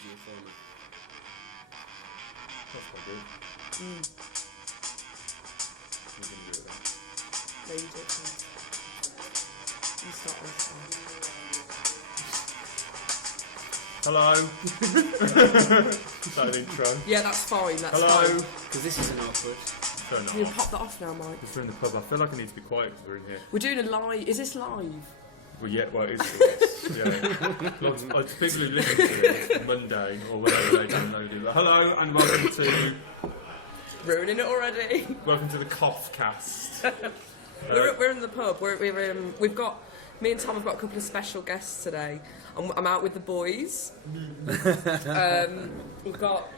easier for me. That's quite good. You can do it then. No, you do it first. You start this one. Hello. Is that an intro? Yeah, that's fine. That's Hello. fine. Because this isn't awkward. Turn it You off. pop that off now, Mike. We're in the pub. I feel like I need to be quiet because we're in here. We're doing a live. Is this live? Well, yeah, well, it is. Yeah. Lots of people who listen to it Monday or whenever they download it. Hello and welcome to Ruining it already. the Cough Cast. We're in the pub. We've got me and Tom have got a couple of special guests today. I'm out with the boys. We've got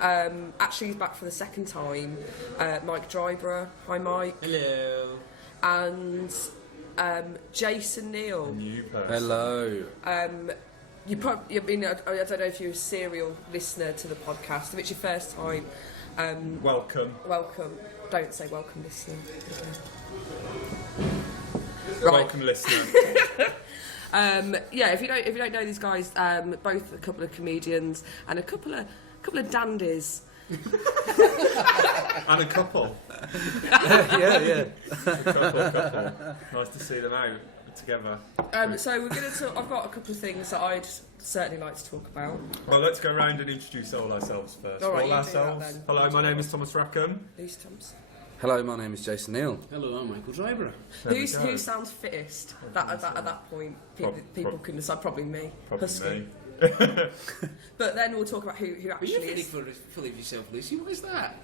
actually he's back for the second time. Mike Dryburgh. Hi, Mike. Hello. And Jason Neale. New person. Hello. I don't know if you're a serial listener to the podcast. If it's your first time, Welcome. Don't say welcome, listener. Welcome, listener. Yeah, if you don't know these guys, both a couple of comedians and a couple of dandies. And a couple. yeah. A couple. Nice to see them out together. So we're going to talk. I've got a couple of things that I'd certainly like to talk about. Well, let's go around and introduce all ourselves first. All right, all you do ourselves. that then. Hello, my name is Thomas Rackham. Who's Tom's? Hello, my name is Jason Neale. Hello, I'm Michael Dryburgh. There we Who go. sounds fittest? At that point, people can decide. Probably me. Probably Husky. me. But then we'll talk about who actually You're is. full of yourself, Lucy. What is that?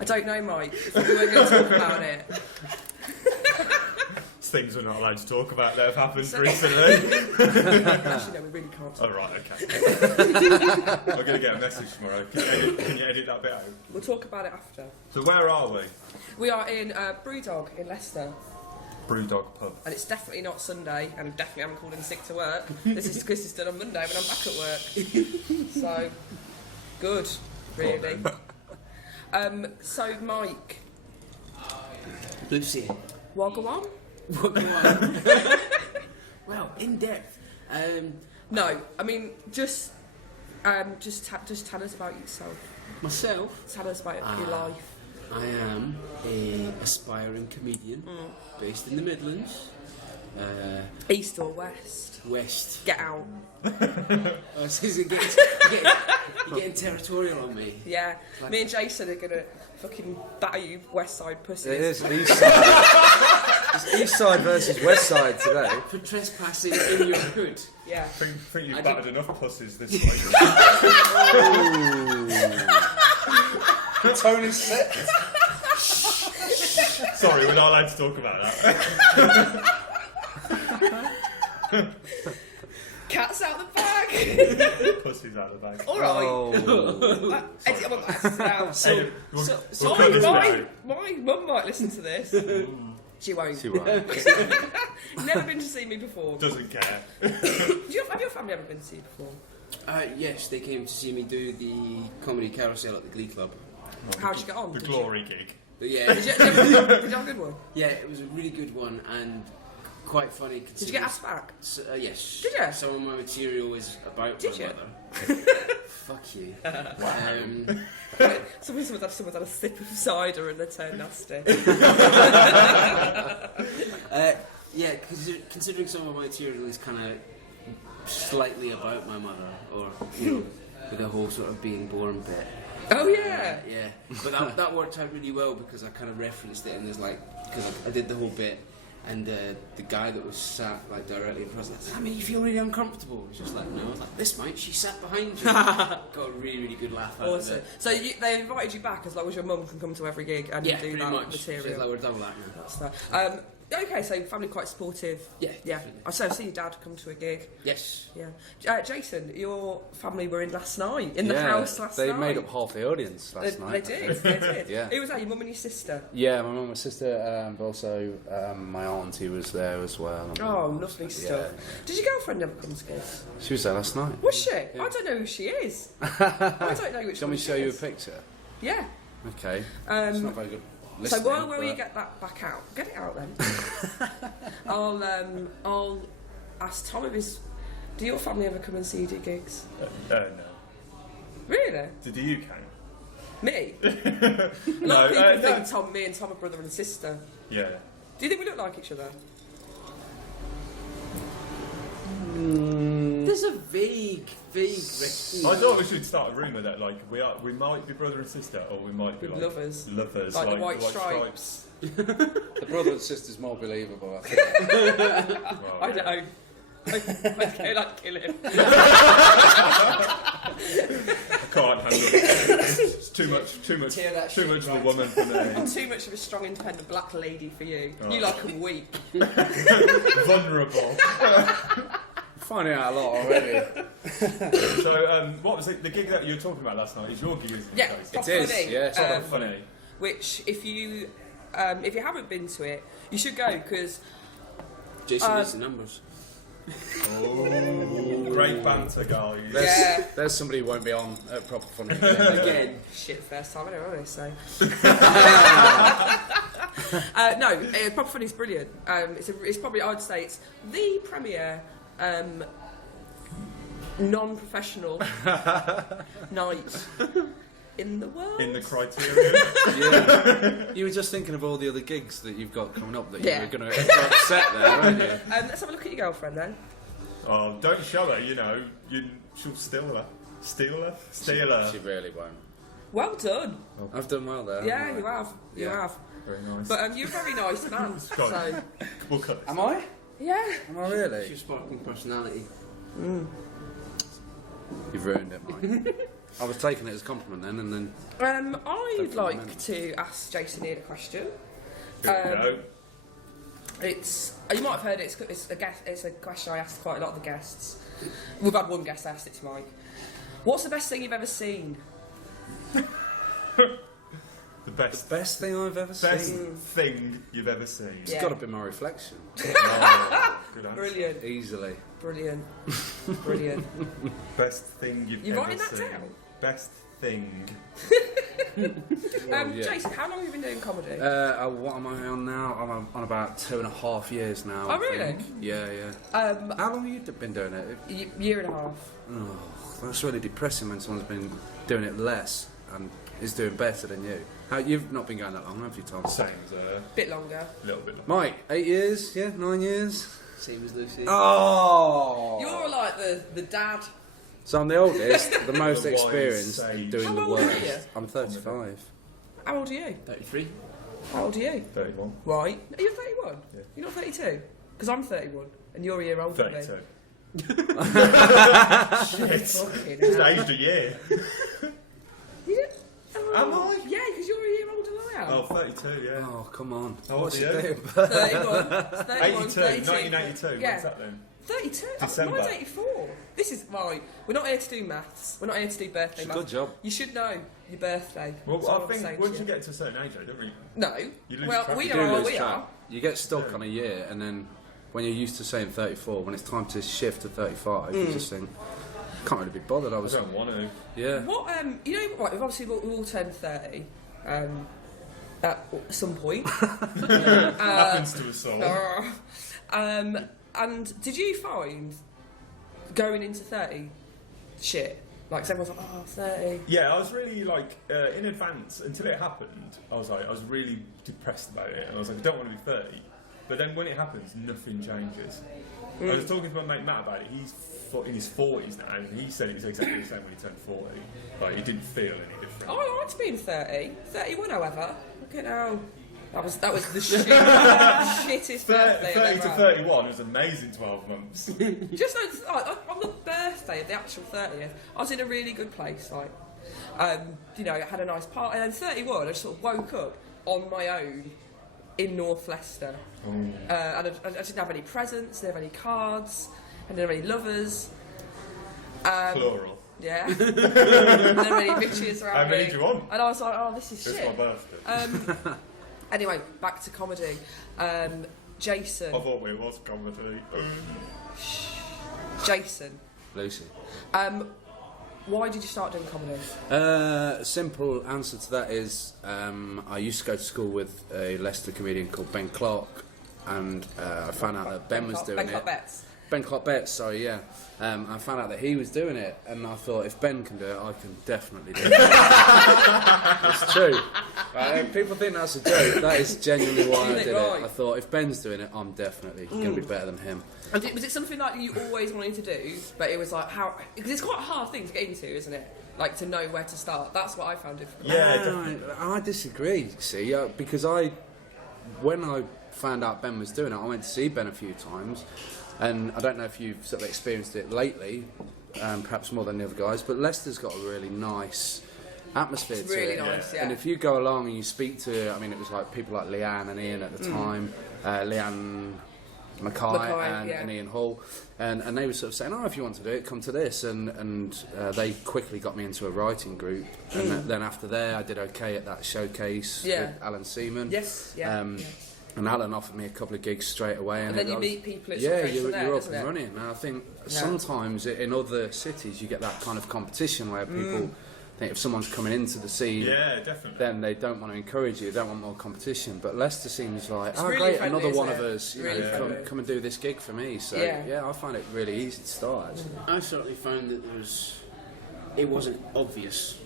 I don't know, Mike. We weren't going to talk about it. It's things we're not allowed to talk about that have happened So- recently. Actually, no, we really can't. Oh, right, okay. I'm going to get a message tomorrow. Can you edit that bit out? We'll talk about it after. So where are we? We are in Brewdog in Leicester, Brewdog Pub. and it's definitely not Sunday, and I definitely haven't called in sick to work. This is because it's done on Monday when I'm back at work. So, good, really. So, Mike, Lucy. Wagwan? Well, in depth. No, I mean just tell us about yourself. Myself, Tell us about your life. I am an aspiring comedian based in the Midlands. East or west? West. Get out. Oh, so you're getting territorial on me. Yeah, me and Jason are gonna fucking batter you West Side pussies. It is east side. It's east side versus west side today. For trespassing in your hood. Yeah. I think you've I battered did- enough pussies this week. The tone is set. Sorry, we're not allowed to talk about that. Cat's out the bag. Pussies out of the bag. All right. Oh. Eddie, I'm not now. Hey, we'll So cut this my bit mum might listen to this. She won't. She won't. Never been to see me before. out. Doesn't care. Have your family ever been to see you before? Yes, they came to see me do the comedy carousel at the Glee Club. How'd you get on? The Did glory gig. But yeah, Did you have a good one? yeah, it was a really good one and quite funny. Did you get asked back? Yes. Did you? Some of my material is about Did my you? mother. Fuck you. Someone's had a sip of cider and they turn nasty. Yeah, considering some of my material is kind of slightly about my mother, or with the whole sort of being born bit. Oh yeah. Yeah, but that worked out really well because I kind of referenced it, and there's because I did the whole bit, and the guy that was sat directly in front was like, I mean, you feel really uncomfortable. It's just like, no. I was like, this mate, she sat behind you. Got a really, really good laugh out of Awesome. it. So they invited you back as long as your mum can come to every gig and Yeah, do pretty that much. material. She's like, we're double that now. That's that. Okay, so family quite supportive. Yeah, Yeah. definitely. So I've seen your dad come to a gig. Yes. Yeah. Jason, your family were in last night, in the house last They night. made up half the audience last They night. did, they did. Yeah. Who was that, your mum and your sister? Yeah, my mum and sister, but also my auntie was there as well. Oh, lovely stuff. Yeah. Did your girlfriend ever come to gigs? She was there last night. Was she? I don't know who she is. I don't know which Shall one we she show you a is. picture? Yeah. Okay. It's not very good So listening, while but- you get that back out, get it out then. I'll ask Tom if do your family ever come and see you do gigs? No. Really? Did you count? Me? A lot of people think me and Tom are brother and sister. Yeah. Do you think we look like each other? There's a vague. I thought we should start a rumour that like we might be brother and sister, or we might be like lovers. Lovers, Like the white stripes. The brother and sister's more believable, I think. Well, I know. I feel like kill him. I can't handle it. It's too much of a woman for me. I'm too much of a strong, independent black lady for you. Oh. You like them weak. Vulnerable. Finding out a lot already. So, what was it? The gig that you were talking about last night is your gig, isn't it? Yeah, Tracy? proper It is, funny. yeah, it's Proper funny. Which, if you haven't been to it, you should go because Jason needs the numbers. Oh, great banter, guys. There's somebody who won't be on at Proper Funny Again. shit first time anyway, honest, so. Proper Funny is brilliant. It's probably, I'd say it's the premier non-professional night in the world. In the Criterion. Yeah. You were just thinking of all the other gigs that you've got coming up that you were going to upset there, weren't you? Let's have a look at your girlfriend then. Oh, don't show her, she'll steal her. Steal her? She really won't. Well done. I've done well there. Yeah, haven't you I? have. You Yeah. have. Very nice. But you're a very nice man. Go on. So, We'll cut this. Am I? yeah. Am I really? She's sparkling personality. You've ruined it, Mike. I was taking it as a compliment then, and then... I'd like to ask Jason Neale a question. Here we go. It's you might have heard it. It's a question I ask quite a lot of the guests. We've had one guest ask it to Mike. What's the best thing you've ever seen? The best Best thing I've ever seen? thing you've ever seen. It's Yeah. got to be my reflection. Oh, good answer. Brilliant, Easily. brilliant, brilliant. Best thing you've You ever writing that seen. down? Best thing. Yeah. Jason, how long have you been doing comedy? What am I on now? I'm on about 2.5 years now. Oh, I really? think. Yeah. How long have you been doing it? Year and a half. Oh, that's really depressing when someone's been doing it less and is doing better than you. You've not been going that long, have you, Tom? Same as Bit longer. a little bit. Mike, 8 years? Yeah, 9 years? Same as Lucy. Oh! You're like the dad. So I'm the oldest, the most The wise experienced, sage. and doing How the old are worst. you? I'm 35. How old are you? 33. How old are you? 31. Right. Are you 31? Yeah. You're not 32? Because I'm 31, and you're a year older than me. 32. Shit. Just aged a year. You did? Oh, Am I? Yeah, because you're a year older than I am. Oh, 32, yeah. Oh, come on. How old What's are it you? doing? 31. 31, 82, 32. 1982. Yeah. What's that then? 32? December. Mine's 84. This is, right, we're not here to do maths. We're not here to do birthday It's a maths. good job. You should know your birthday. Well, That's all I I'm saying think to once you get to a certain age, though, don't you? No. You lose Well, track. we You are do what lose we track. are. You get stuck on a year, and then when you're used to saying 34, when it's time to shift to 35, you just think, can't really be bothered. I I was, don't want to. yeah. What, you know, right, we've obviously we all turned 30 at some point. Happens to us all. And did you find going into 30 shit? Like, everyone's like, oh, 30. Yeah, I was really like in advance until it happened. I was really depressed about it, and I was like, I don't want to be 30. But then when it happens, nothing changes. I was talking to my mate Matt about it. He's in his 40s now, and he said it was exactly the same when he turned 40. Like, he didn't feel any different. Oh, I liked being 30. 31, however. Look at now. That was the shittest birthday 30 I've to ever had. 31 was amazing 12 months. Just like, on the birthday of the actual 30th, I was in a really good place. Like, you know, I had a nice party. And then 31, I just sort of woke up on my own in North Leicester. And I didn't have any presents, didn't have any cards, I didn't have any lovers. Plural. Yeah. I didn't have any bitches around How many me. do you want? And I was like, oh, this is It's shit. my birthday. Anyway, back to comedy. Jason. I thought it was comedy. Jason. Lucy. Why did you start doing comedy? Simple answer to that is I used to go to school with a Leicester comedian called Ben Clark, and I found out that Ben was doing Ben it. Clark Betts. Ben Clark Betts, sorry, yeah. I found out that he was doing it, and I thought, if Ben can do it, I can definitely do it. It's true. People think that's a joke. That is genuinely why I did it. I thought, if Ben's doing it, I'm definitely going to be better than him. And was it something like you always wanted to do, but it was like, how... Because it's quite a hard thing to get into, isn't it? Like, to know where to start. That's what I found difficult. Yeah, I disagree, see, because when I found out Ben was doing it, I went to see Ben a few times, and I don't know if you've sort of experienced it lately, perhaps more than the other guys, but Leicester's got a really nice atmosphere it's to really it. nice, yeah. And if you go along and you speak to, I mean, it was like people like Leanne and Ian at the time, Leanne Mackay and Ian Hall, and they were sort of saying, if you want to do it, come to this, and they quickly got me into a writing group, and then after there I did okay at that showcase with Alan Seaman. Yes, And Alan offered me a couple of gigs straight away. And then you meet people, it's you're up and running. And I think sometimes in other cities you get that kind of competition where people think if someone's coming into the scene, then they don't want to encourage you, they don't want more competition. But Leicester seems like, really great, friendly, another one of us, come and do this gig for me. So I find it really easy to start. Actually. I certainly found that it wasn't obvious.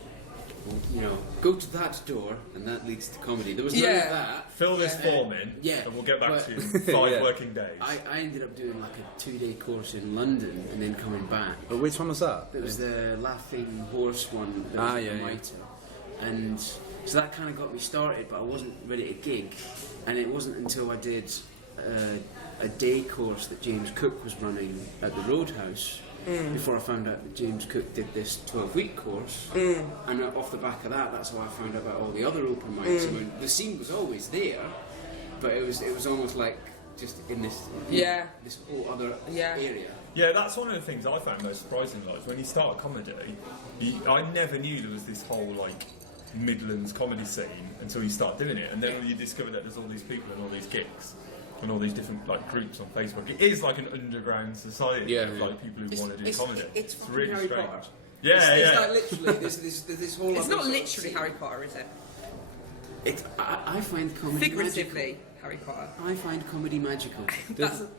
Go to that door and that leads to comedy. There was none of that. Fill this form in, and we'll get back to you in 5 working days. I ended up doing like a 2-day course in London and then coming back. But which one was that? It was the Laughing Horse one that was in Mitre. And so that kind of got me started, but I wasn't ready to gig. And it wasn't until I did a day course that James Cook was running at the Roadhouse before I found out that James Cook did this 12-week course, and off the back of that, that's how I found out about all the other open mics. I mean, the scene was always there, but it was almost like just in this this whole other area. Yeah, that's one of the things I found most surprising. Like when you start a comedy, I never knew there was this whole like Midlands comedy scene until you start doing it, and then you discover that there's all these people and all these gigs. And all these different like groups on Facebook. It is like an underground society of like people who want to do comedy. It's really Harry strange. Potter. It's like literally this whole. It's not literally Harry Potter, is it? I find comedy figuratively magical. Harry Potter. I find comedy magical.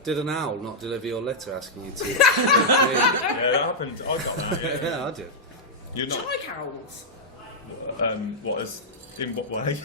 Did an owl not deliver your letter asking you to? Yeah, that happened. I got that. Yeah, I did. You're Do not. you like owls? In what way?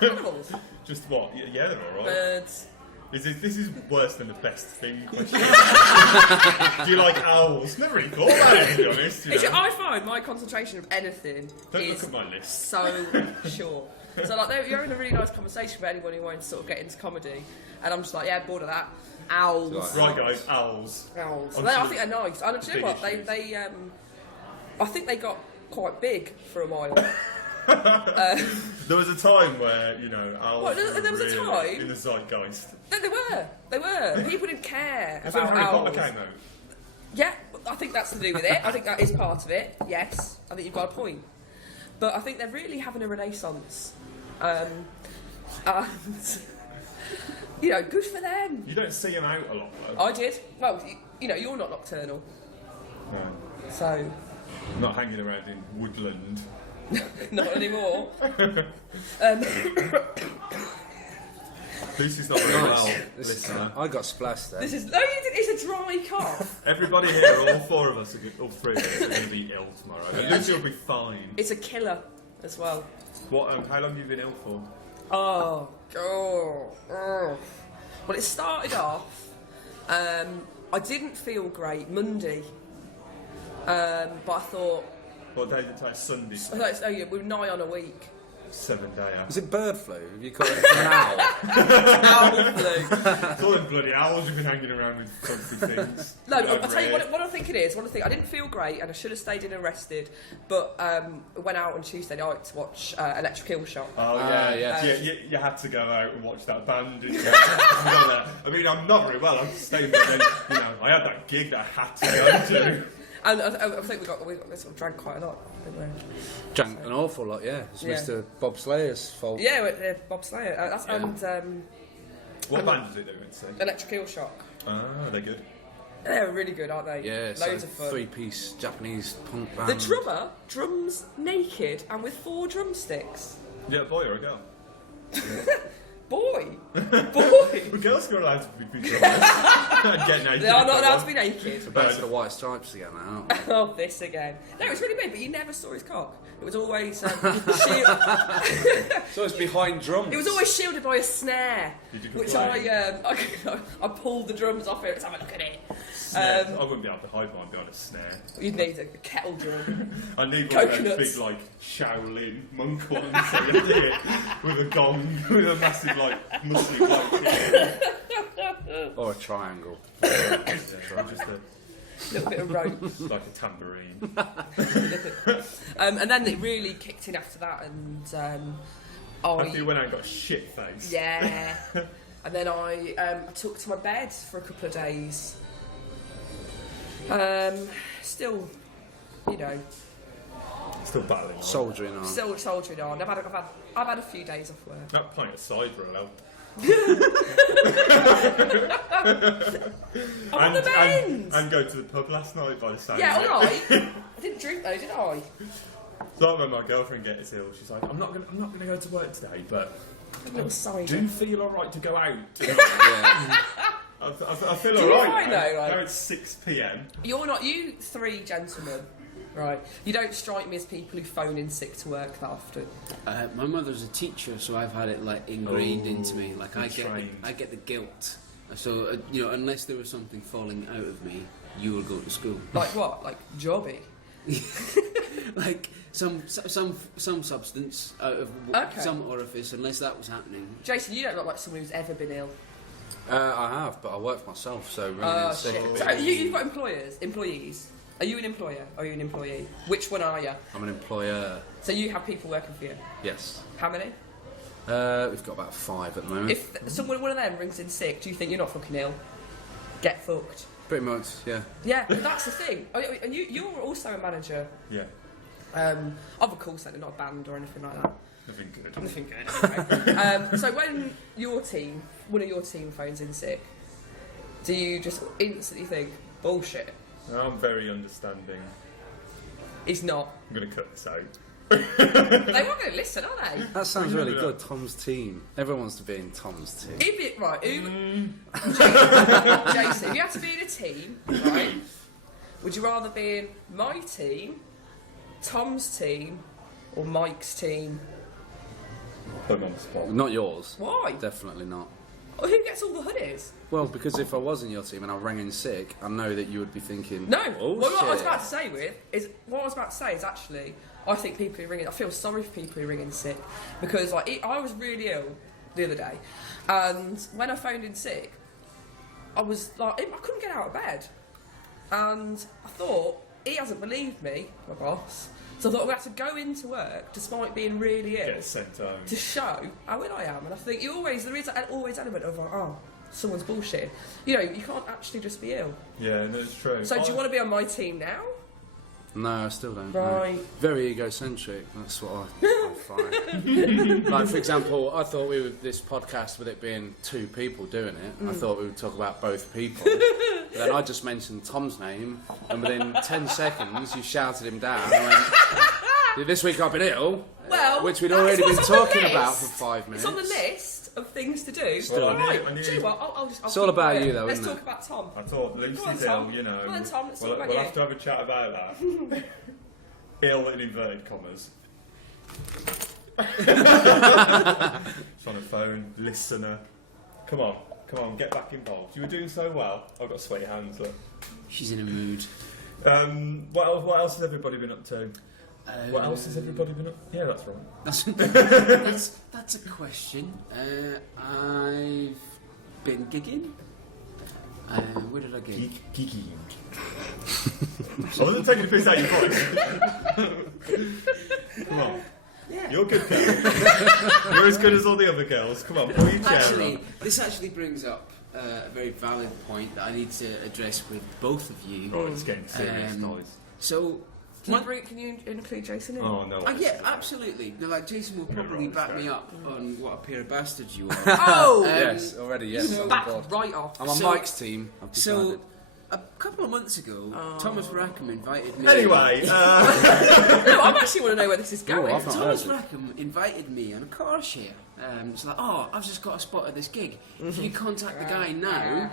Animals. Just what? Yeah, they're alright. Birds. This is worse than the best thing question. Do you like owls? Never really thought about it, to be honest. I find my concentration of anything Don't is look at my list. so short. So like you're having a really nice conversation with anyone who wants to sort of get into comedy, and I'm just like, bored of that. Owls. Right, guys, owls. Owls. I think they're nice. And do you know what? They I think they got quite big for a while. There was a time where, owls What, there was a really time? in the zeitgeist. No, they were. People didn't care Was when about Harry owls. Potter came out? Yeah, I think that's to do with it. I think that is part of it. Yes, I think you've got a point. But I think they're really having a renaissance. And good for them. You don't see them out a lot, though. I did. Well, you're not nocturnal, No. so I'm not hanging around in woodland. not anymore. Lucy's not very well, listener. I got splashed there. You did. It's a dry cough. Everybody here, all 4 of us, all 3 of us, are going to be ill tomorrow. And Lucy will be fine. It's a killer as well. What? How long have you been ill for? Oh. Well, it started off. I didn't feel great Monday, but I thought. What day did it take? Sunday. We're nigh on a week. 7-day. Was it bird flu? Have you caught it from an owl? Owl flu. It's all them bloody owls who've been hanging around with fancy things. No, I'll tell you what I think it is. I didn't feel great and I should have stayed in and rested, but went out on Tuesday night to watch Electric Eel Shot. Oh, yeah. You had to go out and watch that band, didn't you? I mean, I'm not very well, I'm staying there, then, I had that gig that I had to go to. And I think we sort of drank quite a lot, didn't we? Drank an awful lot, yeah. It's Mr. Bob Slayer's fault. Yeah, Bob Slayer. And what band was it they went to see? Electric Eel Shock. Ah, they're good. They're really good, aren't they? Yeah, Loads of fun. 3-piece Japanese punk band. The drummer drums naked and with 4 drumsticks. Yeah, a boy or a girl? Boy! Well, girls are allowed to be honest. And get naked. They are not allowed to be naked. Back to the white stripes again now, aren't we? Oh, this again. No, it was really big, but you never saw his cock. It was always So it's behind drums. It was always shielded by a snare, Did you which complain? I pulled the drums off it. Let's have a look at it. Snare. I wouldn't be able to hide mine behind a snare. You'd need a kettle drum. I need one of those Coconuts. big, like, Shaolin monk ones, so you do it with a gong, with a massive, like, muscly bloke. Or a triangle. Just Little bit of rope. like a tambourine. And then it really kicked in after that, and After you went out and got a shit face. yeah. And then I took to my bed for a couple of days. Still, you know, Still battling on. Soldiering on. still soldiering on. I've had a few days off work. That pint of cider will help. I'm on the mend. And go to the pub last night by the sound. Yeah, of it. alright. I didn't drink though, did I? It's like when my girlfriend gets ill, she's like, I'm not gonna go to work today, but A little cider. do feel alright to go out. Yeah. I feel Do you alright. find though, like- Now it's 6 PM. You're not, you three gentlemen, right? You don't strike me as people who phone in sick to work that often. My mother's a teacher, so I've had it like ingrained into me. Like I trained. get the guilt. So you know, unless there was something falling out of me, you will go to school. Like what? Like jobby? Like some substance out of Okay. some orifice, unless that was happening. Jason, you don't look like someone who's ever been ill. I have, but I work for myself, so ringing Oh in sick. shit. So you've got employees. Are you an employer or are you an employee? Which one are you? I'm an employer. So you have people working for you. Yes. How many? We've got about 5 at the moment. If someone, one of them rings in sick, do you think you're not fucking ill? Get fucked. Pretty much, yeah. Yeah, but that's the thing. And you're also a manager Yeah. of a call centre, not a band or anything like that. Nothing good. Nothing good. Anyway. So when one of your team phones in sick, do you just instantly think, bullshit? I'm very understanding. He's not. I'm going to cut this out. They weren't going to listen, are they? That sounds really Yeah. good, Tom's team. Everyone wants to be in Tom's team. If it, right, Jason, if you had to be in a team, right, would you rather be in my team, Tom's team, or Mike's team? Put them on the spot. Not yours. Why? Definitely not. Who gets all the hoodies? Well, because if I was in your team and I rang in sick, I know that you would be thinking, No. oh, Well, what I was shit. about to say is actually, I think people who ring in, I feel sorry for people who ring in sick because like I was really ill the other day, and when I phoned in sick, I was like I couldn't get out of bed, and I thought he hasn't believed me, my boss. So I thought I'm going to have to go into work despite being really ill Get sent home. to show how ill I am. And I think there is always an element of like, oh, someone's bullshit. You know, you can't actually just be ill. Yeah, no, it's true. So do you want to be on my team now? No, I still don't. no. Right. Very egocentric. That's what I find. Like, for example, I thought this podcast, with it being 2 people doing it, I thought we would talk about both people. But then I just mentioned Tom's name, and within 10 seconds, you shouted him down. And went, this week I've been ill, Well, which we'd that's already been what's on the talking list. about for 5 minutes. It's on the list of things to do. Still. Well, I Right, need- do you know what? I'll It's keep all about quiet. you, though, Let's isn't talk it? about Tom. I thought Go on, Lucy's Tom. ill, you know. Go on, Tom, let's talk we'll about we'll you. have to have a chat about that. Ill in inverted commas. It's on a phone, listener. Come on, get back involved. You were doing so well. I've got sweaty hands, look. She's in a mood. What else has everybody been up to? What else has everybody been up? Yeah, that's right. That's a question. I've been gigging. Where did I gig? Geeky. I wasn't taking a piss out of your voice. Come on. Yeah. You're good, Pete. You're as good as all the other girls. Come on, pull your chair Actually, up. this actually brings up a very valid point that I need to address with both of you. Oh, it's getting serious, guys. So, Can you include Jason in? Oh, no. yeah, absolutely. No, like Jason will probably back me up on what a pair of bastards you are. Oh! Yes, already, yes. you know, I'm on Back board. right off. I'm on So- Mike's team. I've decided. So, a couple of months ago, Thomas Rackham invited me. Anyway, No, I actually want to know where this is going. I've not Thomas heard it. Rackham invited me on a car share. It's like, I've just got a spot at this gig. If you contact the guy now,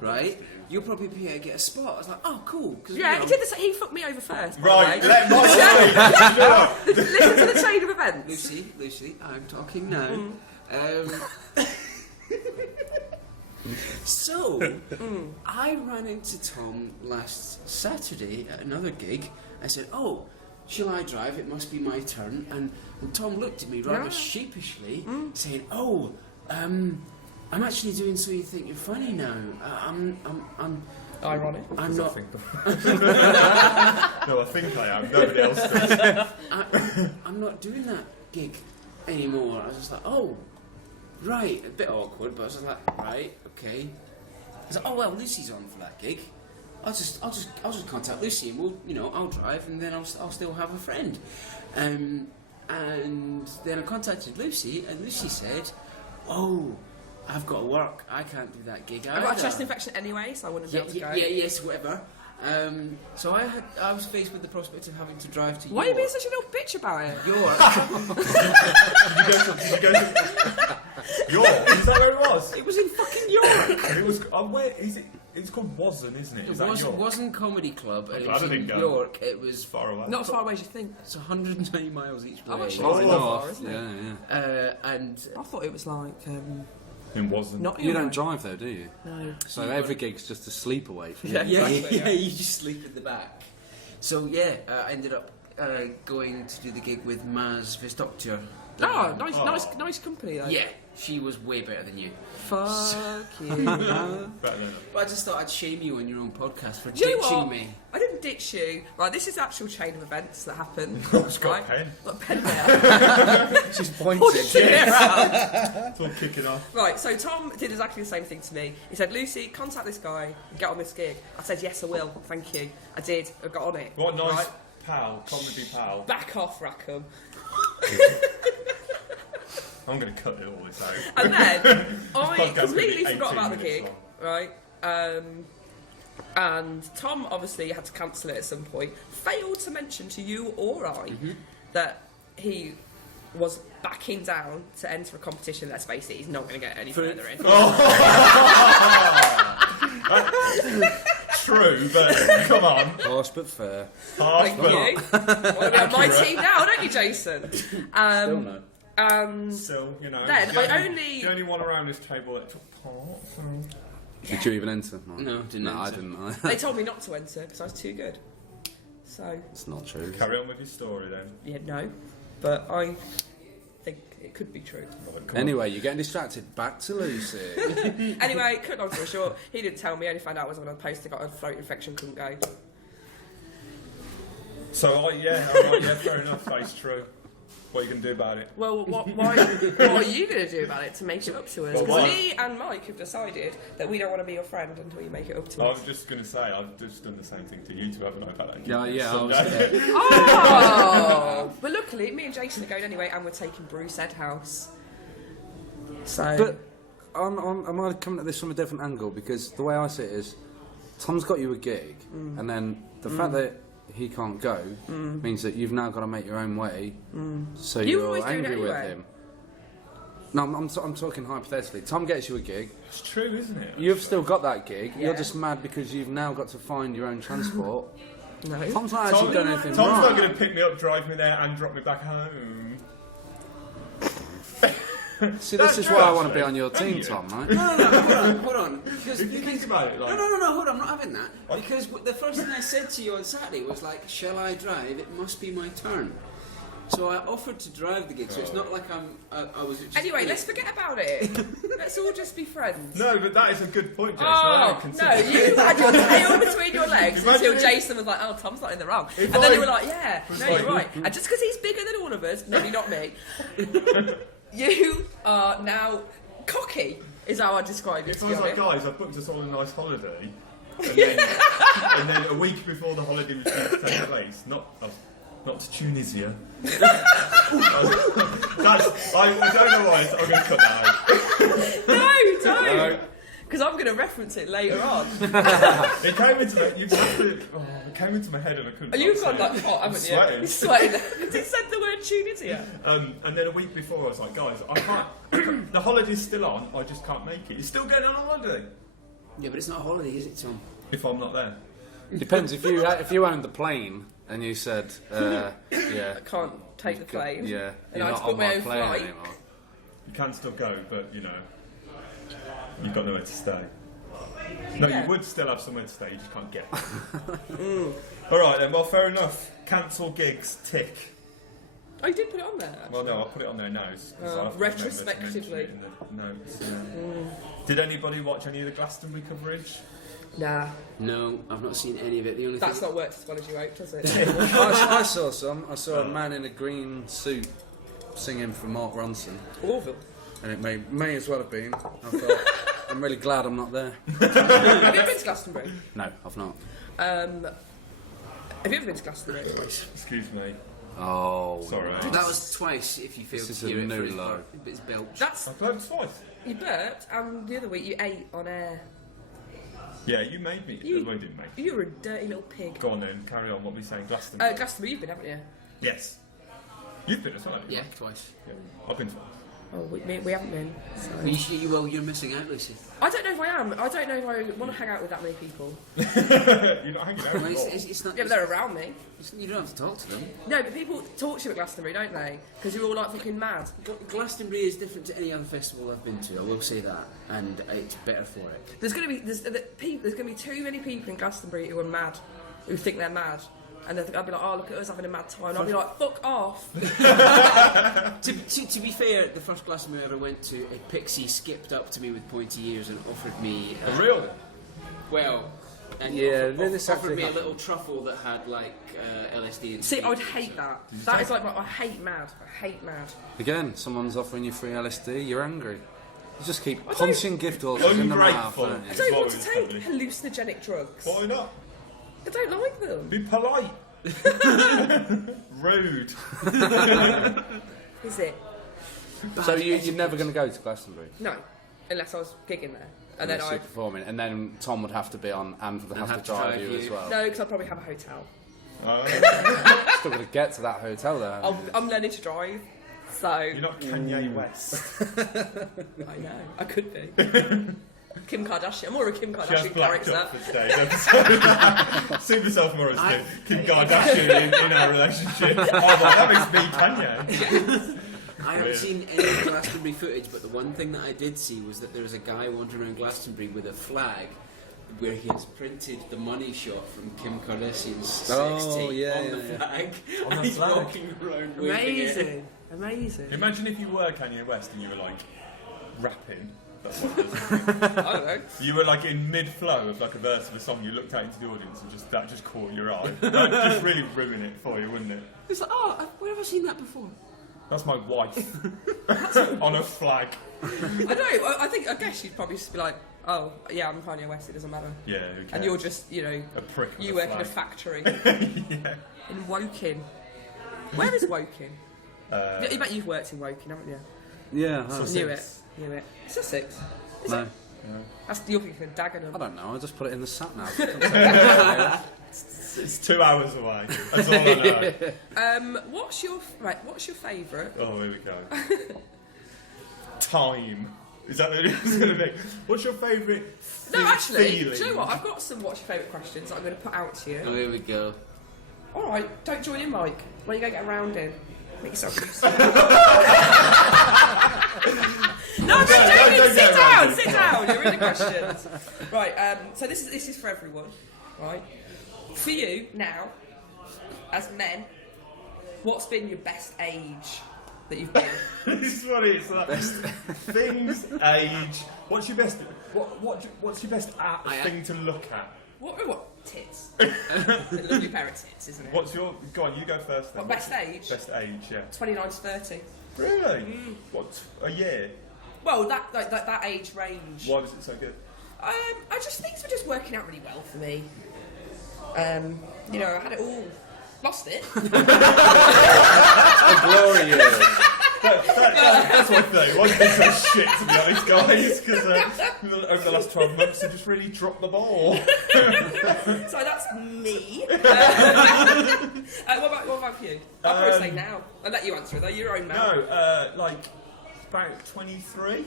right, you'll probably be able to get a spot. I was like, oh, cool. Yeah, he did this. He fucked me over first. by right, the way. let Mike Listen to the chain of events. Lucy, I'm talking now. So, I ran into Tom last Saturday at another gig. I said, oh, shall I drive? It must be my turn. And Tom looked at me rather sheepishly, saying, oh, I'm actually doing So You Think You're Funny now. I'm Ironic. I'm not. No, I think I am. Nobody else does. I'm not doing that gig anymore. I was just like, oh, right, a bit awkward, but I was just like, right, okay. I was like, oh well, Lucy's on for that gig. I'll just contact Lucy, and we'll, I'll drive, and then I'll still have a friend. And then I contacted Lucy, and Lucy said, oh, I've got to work. I can't do that gig either. I've got a chest infection anyway, so I wouldn't be able to go. Yes, whatever. So I was faced with the prospect of having to drive to York. Why are you being such a little bitch about it? York. Did you go to York? Is that where it was? It was in fucking York. It was. Where is it? It's called Wasn, isn't it? It Is that York? wasn't Comedy Club, and it I was don't in think York. It was far away. Not as far away as you think. It's 120 miles each way. Oh, actually, Oh, it's not far, isn't it? Yeah. And I thought it was like It wasn't. not. You don't drive though, do you? No. So every gig's just a sleep away from you. Yeah. Exactly, you just sleep in the back. So I ended up going to do the gig with Maz Vistoctor. Oh, nice company though. Yeah, she was way better than you. Fuck you. Better than But I just thought I'd shame you on your own podcast for Do you know ditching what? me. I didn't ditch you. Right, this is the actual chain of events that happened. It's got right? a pen. Got a pen there. She's Pushing pointed. it around. It's all kicking off. Right, so Tom did exactly the same thing to me. He said, Lucy, contact this guy and get on this gig. I said, yes, I will. Thank you. I did. I got on it. What a nice Right? pal, comedy pal. Back off, Rackham. I'm going to cut it all this out. And then I Podcast's gonna completely be forgot 18 about the minutes gig, right? And Tom obviously had to cancel it at some point. Failed to mention to you or I that he was backing down to enter a competition. Let's face it, he's not going to get any further in. True, but come on. Harsh but fair. Half, Thank but you. Want to be on my team now, don't you, Jason? Still no. still, Then you're I the only- the only one around this table that took part. So. Did you even enter? No, didn't No, I enter. didn't. They told me not to enter because I was too good. So, It's not true. Carry on with your story then. yeah, no. But I think it could be true. Right, come on. Anyway, you're getting distracted. Back to Lucy. Anyway, cut long story short, he didn't tell me. I only found out I was on a post that got a throat infection, couldn't go. So, fair enough, that's true. What are you going to do about it? Well, what are you going to do about it to make it up to us? Well, Because why? me and Mike have decided that we don't want to be your friend until you make it up to I us. was just going to say, I've just done the same thing to you two, haven't I? About that Yeah, I was Sunday. there. Oh! But luckily, me and Jason are going anyway, and we're taking Bruce Edhouse. So. But am I coming at this from a different angle? Because the way I see it is, Tom's got you a gig, and then the fact that he can't go means that you've now got to make your own way. So You you're always do it angry with anyway. him. No, I'm talking hypothetically. Tom gets you a gig. It's true, isn't it? You've still got that gig. Yeah. You're just mad because you've now got to find your own transport. No. Tom's not actually done anything Tom's wrong. not going to pick me up, drive me there, and drop me back home. See, That's this is true, why I want to be actually. on your Thank team, you. Tom, right? No, hold on. Because If you think about it, like... No, hold on, I'm not having that. Because the first thing I said to you on Saturday was like, shall I drive? It must be my turn. So I offered to drive the gig, so it's not like I was just... Anyway, let's forget about it. Let's all just be friends. No, but that is a good point, Jason. I Oh, hadn't no, considered. you had your tail between your legs Imagine until if- Jason was like, oh, Tom's not in the wrong. If And then I you were like, yeah, was no, like- you're right. And just because he's bigger than all of us, maybe not me, you are now cocky, is how I describe it, If to I be was like, honest. guys, I've booked us all a nice holiday, and then a week before the holiday was due to take place, not to Tunisia. I don't know why, so I'm going to cut that out. No, don't. Because I'm going to reference it later on. It came into my head and I couldn't. You've gone like hot, haven't you? Sweating. You're sweating. Because it said the word tune into you. And then a week before, I was like, guys, I can't. The holiday's still on. I just can't make it. It's still going on holiday. Yeah, but it's not a holiday, is it, Tom? If I'm not there. Depends if you owned the plane and you said, yeah, I can't take the plane. yeah, And you're I not just booked on my my own plane flight. anymore. You can still go, but you know, you've got nowhere to stay. No, Yeah. you would still have somewhere to stay. You just can't get. All right then. Well, fair enough. Cancel gigs. Tick. Oh, you did put it on there? Well, no, I'll put it on their notes. 'Cause I have to remember to mention retrospectively. it in the notes. Did anybody watch any of the Glastonbury coverage? Nah, No, I've not seen any of it. The only that's thing... not worked as well as you hoped, has it? I saw some. I saw a man in a green suit singing for Mark Ronson, Orville. and it may as well have been. I thought, I'm really glad I'm not there. Have you ever been to Glastonbury? No, I've not. Have you ever been to Glastonbury? Excuse me. Oh, Sorry. no. That was twice if you failed This is to hear a it new for his low. part. But it's belch. That's I burped twice. you burped, and the other week you ate on air. Yeah, you made me. You- Well, I didn't make me. You were a dirty little pig. Go on then. Carry on. What were we saying? Glastonbury. Glastonbury, you've been, haven't you? Yes. You've been as well, haven't you? Yeah, twice. Yeah. I've been twice. Oh, we haven't been. So. Well, you're missing out, Lucy. I don't know if I am. I don't know if I want to hang out with that many people. You're not hanging out Well, with it's not. Yeah, but they're around me. You don't have to talk to them. No, but people talk to you at Glastonbury, don't they? Because you're all like fucking mad. Glastonbury is different to any other festival I've been to. I will say that, and it's better for it. There's going to be too many people in Glastonbury who are mad, who think they're mad. And I'll be like, oh, look at us having a mad time. And I'll be like, fuck off. To be fair, the first Glastonbury I ever went to, a pixie skipped up to me with pointy ears and offered me. Really? Well, and Yeah, this offered actually me a happened. little truffle that had like LSD and. See, I would hate that. That is like, I hate mad. I hate mad. Again, someone's offering you free LSD, you're angry. You just keep punching gift horses in the mouth. Ungrateful. don't you? I don't want to It's take funny. hallucinogenic drugs. Why not? I don't like them. Be polite. Rude. Is it? So you're never going to go to Glastonbury? No. Unless I was gigging there. And then Unless you're performing, and then Tom would have to be on and would have to drive you as well. No, because I'd probably have a hotel. Still going to get to that hotel though. I'm learning to drive. So. You're not Kanye West. I know. I could be. Kim Kardashian. I'm more a Kim She has Kardashian blacked character. up for today's episode. See myself more as Kim Kardashian in our relationship. Oh, well, that makes me Kanye. I haven't seen any Glastonbury footage, but the one thing that I did see was that there was a guy wandering around Glastonbury with a flag where he has printed the money shot from Kim Kardashian's sex tape on the flag. On the and he's flag. walking around waving it. Amazing. Amazing. Imagine if you were Kanye West and you were like rapping. That's what it is. I don't know. You were like in mid-flow of like a verse of a song. You looked out into the audience and that just caught your eye. That'd just really ruin it for you, wouldn't it? It's like, oh, where have I seen that before? That's my wife on a flag. I know. I guess you'd probably just be like, oh, yeah, I'm Kanye West. It doesn't matter. Yeah, who cares? And you're just, you know, a prick. you with work in a flag. factory Yeah. in Woking. Where is Woking? Uh, I bet you've worked in Woking, haven't you? Yeah, I Sussex. Knew it. Sussex. Is no, it? That's you're thinking of Dagenham. I don't know. I just put it in the sat nav. It's 2 hours away. That's all I know. What's your favourite? Oh, here we go. Time. Is that what it's going to be? What's your favourite No, actually, feeling? do you know what? I've got some what's your favourite questions that I'm going to put out to you. Oh, here we go. All right, don't join in, Mike. Where you go get a round in? Make yourself useful. No, I'm not joking. Sit down. You're in the questions. Right. So this is for everyone. Right. For you now, as men, what's been your best age that you've been? This is what it is. Like, things, age. What's your best? What's your best thing to look at? What? Tits. A lovely pair of tits, isn't it? What's your? Go on, you go first. Then. What, best age? Best age, yeah. 29 to 30. Really? What? A year? Well, that age range. Why was it so good? I just things were just working out really well for me. You know, I had it all. Lost it. The glory years. That's why 31's been so shit, to be honest, guys, because over the last 12 months, I've just really dropped the ball. So that's me. What about you? I'll probably say now. I'll let you answer it though. You're your own man. No, like about 23.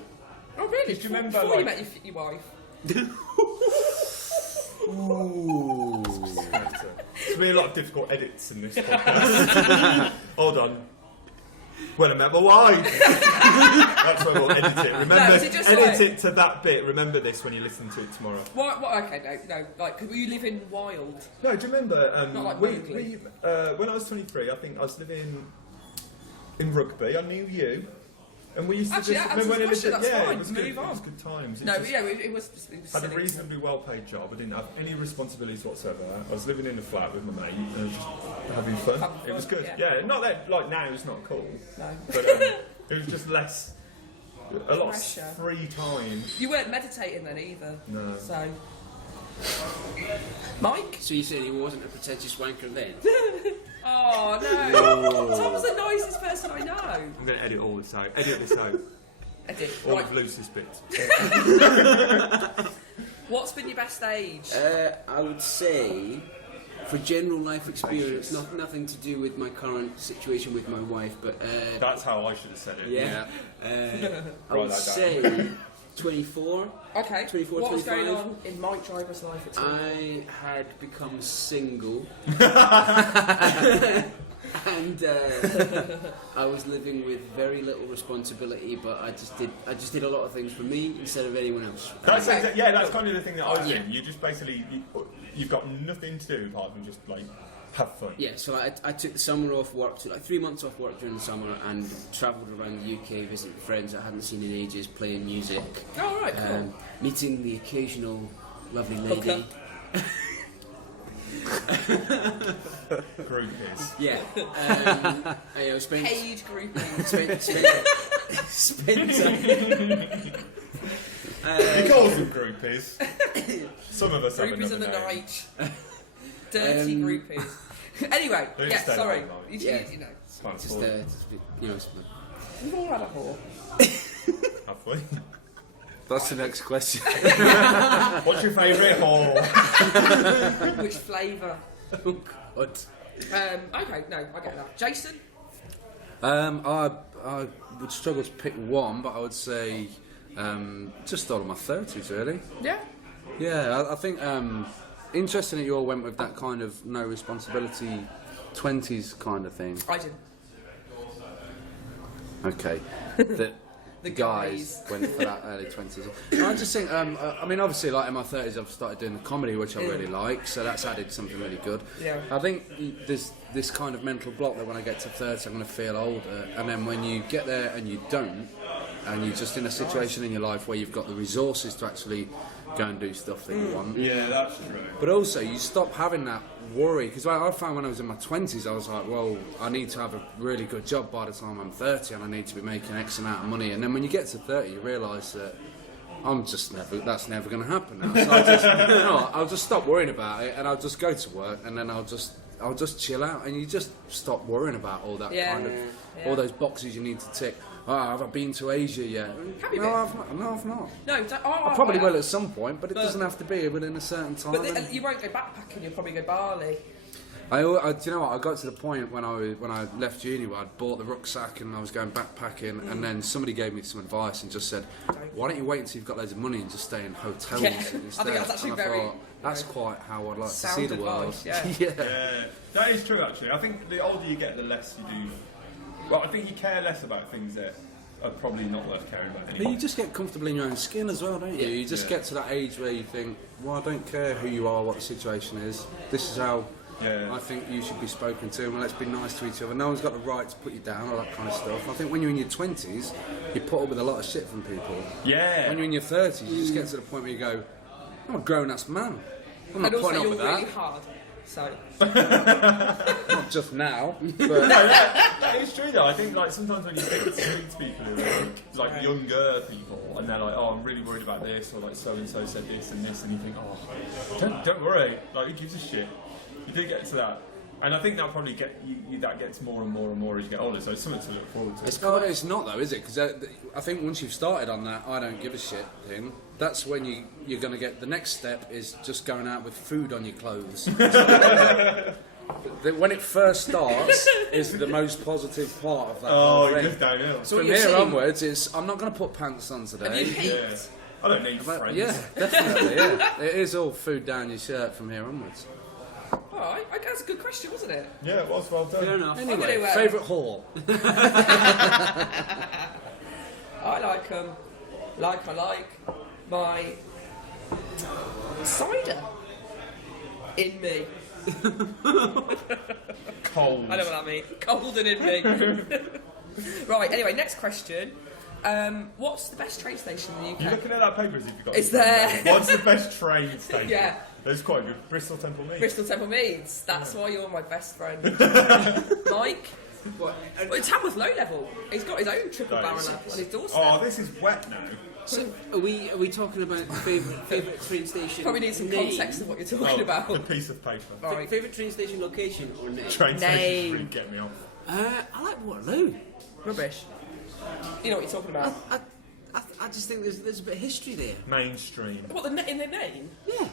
Oh really? Do you remember? Before you like, met your wife. Ooh. There's been a lot of difficult edits in this podcast. Hold on. When I met my wife. That's where we'll edit it. Remember, edit it to that bit. Remember this when you listen to it tomorrow. What? Okay, no. Like, were you living wild? No, do you remember? Not like when I was 23, I think I was living in Rugby. I knew you. And we used to actually, just... that's fine. It was Move good, on. It was good times. It was had a silly. reasonably well-paid job. I didn't have any responsibilities whatsoever. I was living in a flat with my mate and just having fun. It was good. Yeah, not that like now it's not cool. No. But it was just less, a lot Pressure. of free time. You weren't meditating then either. No. So, Mike. So you said he wasn't a pretentious wanker then? Oh no! Tom's the nicest person I know. I'm going to edit all this out. Edit this out. Edit. All Right. of Lucy's bits. What's been your best age? I would say, for general life experience, nothing to do with my current situation with my wife, but That's how I should have said it. yeah, I Write would that say 24. Okay. 24, what was 25? going on in Mike Dryburgh's life at 24? I had become single, and I was living with very little responsibility. But I just did a lot of things for me instead of anyone else. That's that's kind of the thing that I was in. You just basically you've got nothing to do apart from just like have fun. Yeah, so I took the summer off work, took like 3 months off work during the summer, and travelled around the UK visiting friends I hadn't seen in ages, playing music. Oh right, cool. Meeting the occasional lovely lady. Groupies. Yeah. Spent Paid grouping. spent He calls them groupies. Some of us have Groupies another of the name. night. Dirty groupies. Anyway, They yeah, just stay sorry. up all night. You know. Fine, just, We've all had a whore. have we? That's the next question. What's your favourite whore? Which flavour? oh God. Okay, no, I get that. Jason? I would struggle to pick one, but I would say just all of my 30s, really. Yeah. Yeah, I think interesting that you all went with that kind of no responsibility 20s kind of thing. I didn't. Okay. The guys went for that early 20s. I just think, I mean, obviously, like in my 30s, I've started doing the comedy, which I really like, so that's added something really good. Yeah. I think there's this kind of mental block that when I get to 30, I'm going to feel older, and then when you get there and you don't, and you're just in a situation in your life where you've got the resources to actually go and do stuff that you want. Yeah, that's true. But also, you stop having that worry, because I found when I was in my 20s, I was like, well, I need to have a really good job by the time I'm 30, and I need to be making X amount of money. And then when you get to 30, you realise that that's never going to happen now. So I'll just stop worrying about it, and I'll just go to work, and then I'll just chill out, and you just stop worrying about all that kind of all those boxes you need to tick. Oh, have I been to Asia yet? Have you no, been? I've not. No, I've not. No, I probably will at some point, but it doesn't have to be within a certain time. But you won't go backpacking. You'll probably go Bali. Do you know what? I got to the point when I left uni where I'd bought the rucksack and I was going backpacking, and then somebody gave me some advice and just said, "Why don't you wait until you've got loads of money and just stay in hotels instead?" I think that's actually and I very. thought, that's quite how I'd like to Sound see the world. advice, yeah. Yeah, that is true actually. I think the older you get, the less you do. Well, I think you care less about things that are probably not worth caring about But anymore. you just get comfortable in your own skin as well, don't you? You just get to that age where you think, well, I don't care who you are, what the situation is. This is how I think you should be spoken to, and let's be nice to each other. No one's got the right to put you down, all that kind of stuff. I think when you're in your 20s, you put up with a lot of shit from people. Yeah. When you're in your 30s, you just get to the point where you go, I'm a grown-ass man. I'm not And also, putting up you're with really that. hard. So. Not just now, but... No, that is true though. I think like sometimes when you speak to people who are like younger people and they're like, oh, I'm really worried about this, or like so and so said this and this, and you think, oh, don't worry, like who gives a shit? You do get to that And I think that'll probably that gets more and more and more as you get older. So it's something to look forward to. It's not though, is it? Because I think once you've started on that, I don't give a shit thing. That's when you're going to get the next step is just going out with food on your clothes. When it first starts is the most positive part of that. Oh, it goes downhill. So from here onwards, I'm not going to put pants on today. Yeah. I don't need friends. Yeah, definitely. Yeah, it is all food down your shirt from here onwards. Alright, that's a good question, wasn't it? Yeah, it was well done. Fair enough. Anyway, favourite hall. I like I like my cider in me. Cold. I know what that means. Cold and in me. Right, anyway, next question. What's the best train station in the UK? You're looking at that paper as if you've got It's there. What's the best train station? Yeah. That's quite good. Bristol Temple Meads. Bristol Temple Meads. That's why you're my best friend. Mike? Well, Tamworth Low Level. He's got his own triple barreler on his doorstep. Oh, this is wet now. So are we talking about favourite train station? Probably need some context of what you're talking about. The piece of paper. Right. Favourite train station location or name? Train Name. stations really get me off. I like Waterloo. Rubbish. You know what you're talking about. I just think there's a bit of history there. Mainstream. What, in the name? Yeah.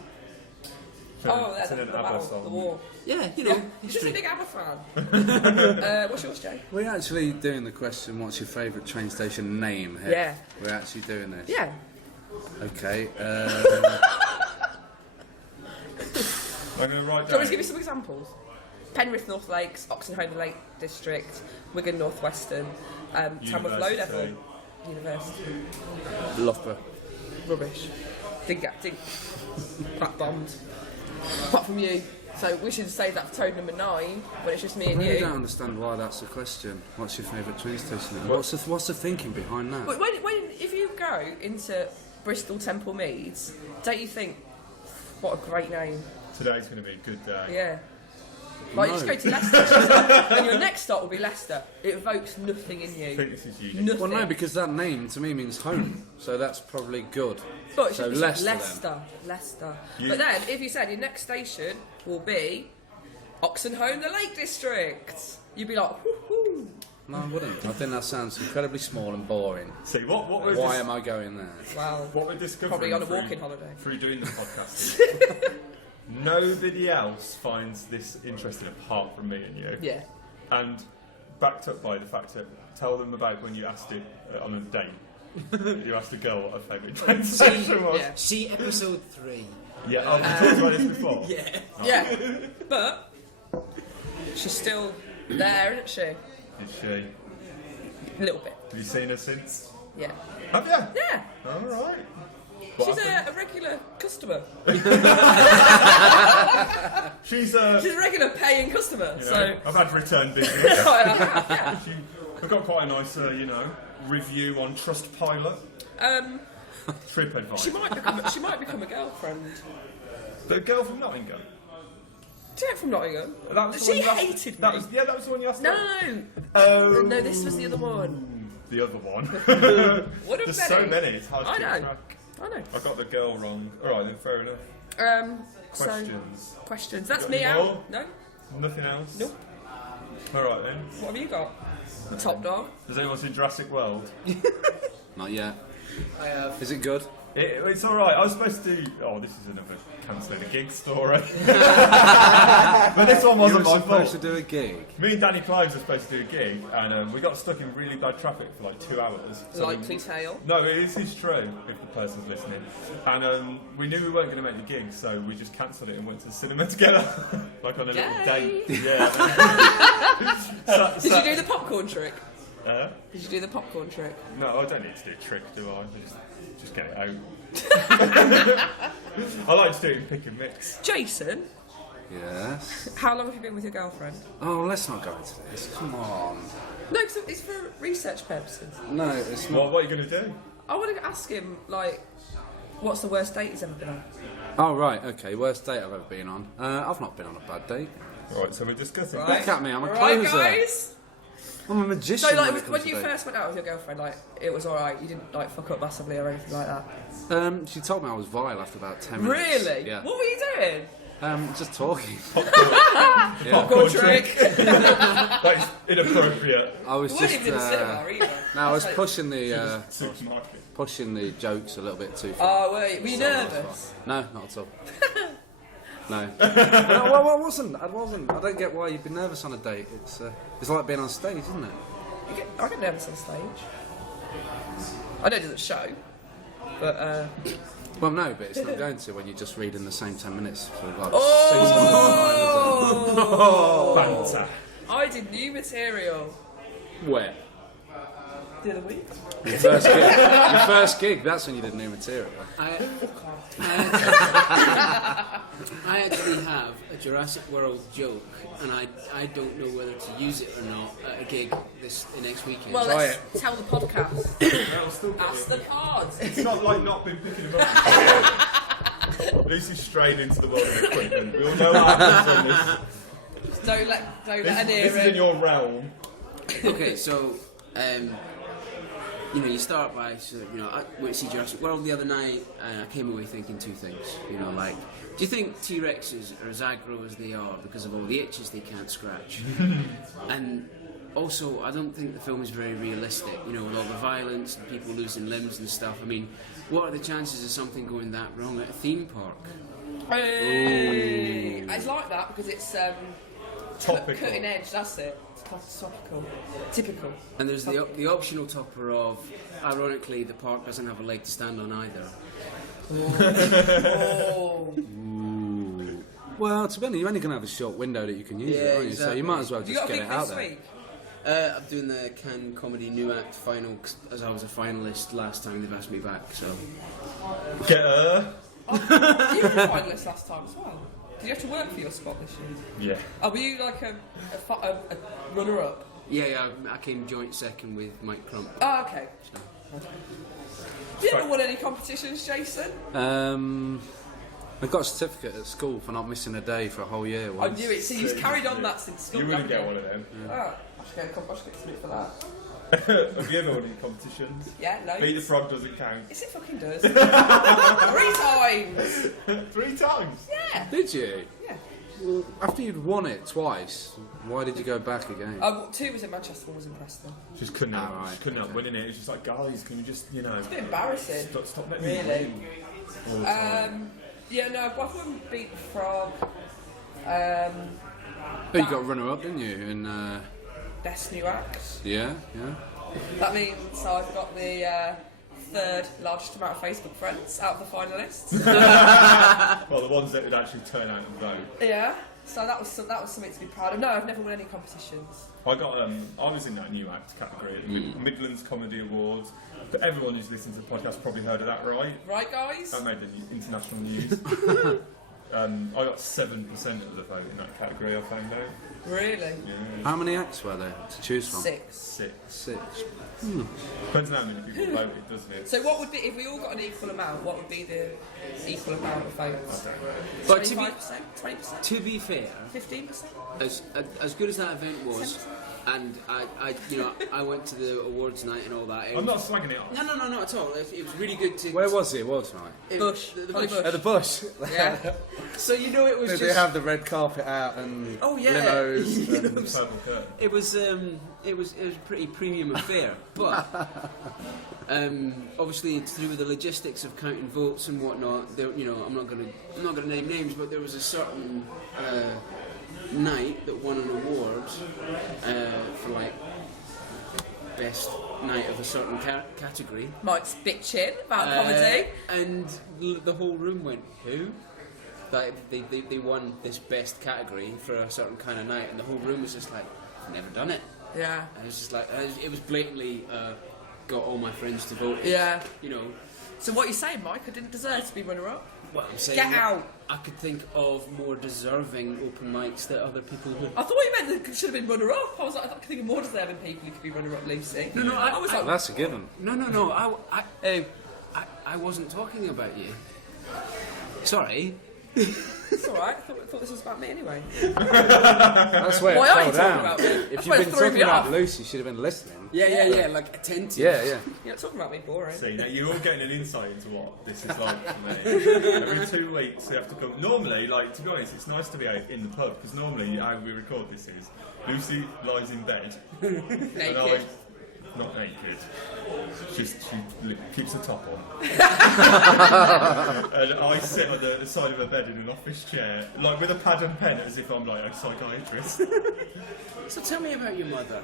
Oh, It's that's in the an ABBA battle, song. the war. Yeah, you know, He's just a history. big ABBA fan. What's yours, Jay? We're actually doing the question, what's your favourite train station name here? Yeah. We're actually doing this. Yeah. Okay. I'm going to write Do you want down. me to give you some examples? Penrith North Lakes, Oxenholme Lake District, Wigan North Western, Tamworth Low Level, University. Loughborough. Rubbish. Didn't that bombed. Apart from you. So we should save that for toad number 9, but it's just me I and really you. don't understand why that's a question. What's your favourite train station? What's the thinking behind that? But if you go into Bristol Temple Meads, don't you think, what a great name? Today's going to be a good day. Yeah. Like, you just go to Leicester, and your next stop will be Leicester. It evokes nothing in I you. think this is unique. Nothing. Well, no, because that name to me means home, so that's probably good. But it So should be Leicester, Leicester. You- But then, if you said your next station will be Oxenholme, the Lake District, you'd be like, whoo-hoo. No, I wouldn't. I think that sounds incredibly small and boring. See, what we're Why am I going there? Well, what we're discovering probably on a through- walking holiday. through doing the podcast is nobody else finds this interesting apart from me and you. Yeah. And backed up by the fact that tell them about when you asked it on a date. You asked a girl what her favourite train station was. Yeah. See episode 3. Yeah, oh, we talked about this before. Yeah. Yeah. But she's still there, isn't she? Is she? A little bit. Have you seen her since? Yeah. Have you? Yeah. All right. She's a regular customer. She's She's a regular paying customer. you know, So. I've had return business. Yeah. I've got quite a nice, review on Trustpilot. TripAdvisor. She might become a girlfriend. The girl from Nottingham. She ain't from Nottingham. That was the She one you asked- hated me. that was the one you asked. No, about? no, no. Oh. No, this was the other one. The other one. What There's so many. It's hard to I keep know. track. I know. I got the girl wrong. All right, then fair enough. Questions. So, questions. That's Got me any out. more? No. Nothing else. Nope. All right then. What have you got? The top dog. Has anyone seen Jurassic World? Not yet. I have. Is it good? It's all right. I was supposed to. Oh, this is another cancelling a gig story. But this one You wasn't were my supposed fault. to do a gig. Me and Danny Clives were supposed to do a gig, and we got stuck in really bad traffic for like 2 hours. So Likely tale. No, this is true, if the person's listening. And we knew we weren't going to make the gig, so we just cancelled it and went to the cinema together. Like on a little Yay. date. Yeah. Did you do the popcorn trick? Uh, Did you do the popcorn trick? no, I don't need to do a trick, do I? Just get it out. I like to do it in pick and mix. Jason, Yes. how long have you been with your girlfriend? Oh, let's not go into this. Come on. No, because it's for research purposes. No, it's not. Well, what are you going to do? I want to ask him, like, what's the worst date he's ever been on? Oh, right, okay. Worst date I've ever been on. I've not been on a bad date. Right, so we're discussing. Right. Look at me, I'm a Right, closer. guys? I'm a magician. So, like, when it when comes you to first went out with your girlfriend, like, it was alright, you didn't, like, fuck up massively or anything like that? dates. She told me I was vile after about 10 minutes. Really? Yeah. What were you doing? Just talking. Popcorn trick. That's inappropriate. I was We weren't just. even in the cinema either. No, I was Like- pushing the jokes a little bit too far. Oh, were you nervous? No, not at all. No. Well, I wasn't. I don't get why you'd be nervous on a date. It's like being on stage, isn't it? I get nervous on stage. I know it doesn't show, but Well, no, but it's not going to when you're just reading the same 10 minutes for like Banter. I did new material 6 Where? the other week. Your first gig. Your first gig. That's when you did new material. I actually have a Jurassic World joke, and I don't know whether to use it or not at a gig next weekend. Well, Try let's tell the podcast. I'll still get Ask the cards. It's not like not been picking him up. At least he's strayed into the world of equipment. We all know what happens on this. Don't let her This near is in it. your realm. Okay, so you start by I went to see Jurassic World the other night, and I came away thinking two things. Like, do you think T-Rexes are as aggro as they are because of all the itches they can't scratch? And also, I don't think the film is very realistic. With all the violence and people losing limbs and stuff. I mean, what are the chances of something going that wrong at a theme park? Hey. I like that because it's Topical. cutting edge. That's it. It's topical. Typical. And there's the optional topper of, ironically, the park doesn't have a leg to stand on either. Oh. Well, to be honest, you're only going to have a short window that you can use it, aren't you? So exactly. you might as well Have you just got a get gig it out this there. week? I'm doing the Cannes Comedy New Act final, as I was a finalist last time they've asked me back, so... Get her. You were a finalist last time as well. Did you have to work for your spot this year? Yeah. Oh, were you like a runner-up? Yeah, I came joint second with Mike Crump. Oh, okay. You ever won any competitions, Jason? I got a certificate at school for not missing a day for a whole year I once. knew it. So you've carried on that since school. You wouldn't haven't get one of them. Oh, I should get something for that. Have you ever won any competitions? Yeah, no. Beat the Frog doesn't count. Yes, it fucking does. 3 times. 3 times? Yeah. Did you? Yeah. Well, after you'd won it twice, why did you go back again? 2 was in Manchester, 1 was in Preston. Just couldn't help, right, just couldn't help winning it. It's just like, guys, can you just, It's a bit embarrassing. stop letting me Really? win all the time. Yeah, no, I wouldn't beat the Frog. Oh, you got runner-up, didn't you? In Best new act. yeah. That means so I've got the 3rd largest amount of Facebook friends out of the finalists. Well, the ones that would actually turn out and vote. Yeah. So that was something to be proud of. No, I've never won any competitions. I was in that new act category at the Midlands Comedy Awards. But everyone who's listened to the podcast probably heard of that, right? Right, guys? That made the international news. I got 7% of the vote in that category, I found out. Really? Yeah. How many acts were there to choose from? 6. 6. 6. Depends on how many people voted, doesn't it? So what would be, if we all got an equal amount, what would be the equal amount of votes? But to be- 25%? 20%? To be fair, 15%? as good as that event was, and I went to the awards night and all that. I'm not slagging it off. No, not at all. It was really good to... Where was it? Awards night? Bush. The Holly Bush. Bush. At the Bush. Yeah. So it was Did just... they have the red carpet out and Oh, yeah. limos? You know, and... Purple curtain. It was a pretty premium affair, but obviously it's to do with the logistics of counting votes and whatnot. There, I'm not gonna name names, but there was a certain night that won an award for like best night of a certain category. Mike's bitching about comedy. And the whole room went, who? Like they won this best category for a certain kind of night, and the whole room was just like, I've never done it. Yeah. And it was just like, it was blatantly got all my friends to vote. Yeah. So what are you saying, Mike? I didn't deserve to be runner-up. what I'm saying. Get out. I could think of more deserving open mics that other people would. I thought you meant that should have been runner-up. I was like, I could think of more deserving people who could be runner-up, Lucy. No, I was like, That's a given. No. I wasn't talking about you. Sorry. It's alright, I thought this was about me anyway. That's where Why it are fell you talking down. about me? If That's you've why it been threw talking me about off. Lucy, you should have been listening. Yeah, like attentive. Yeah. You're not talking about me, boring. See, now you're all getting an insight into what this is like for me. Every 2 weeks you have to come. Normally, like, to be honest, it's nice to be out in the pub, because normally how we record this is Lucy lies in bed and Naked. not naked. She keeps the top on. And I sit on the side of her bed in an office chair, like with a pad and pen, as if I'm like a psychiatrist. So tell me about your mother.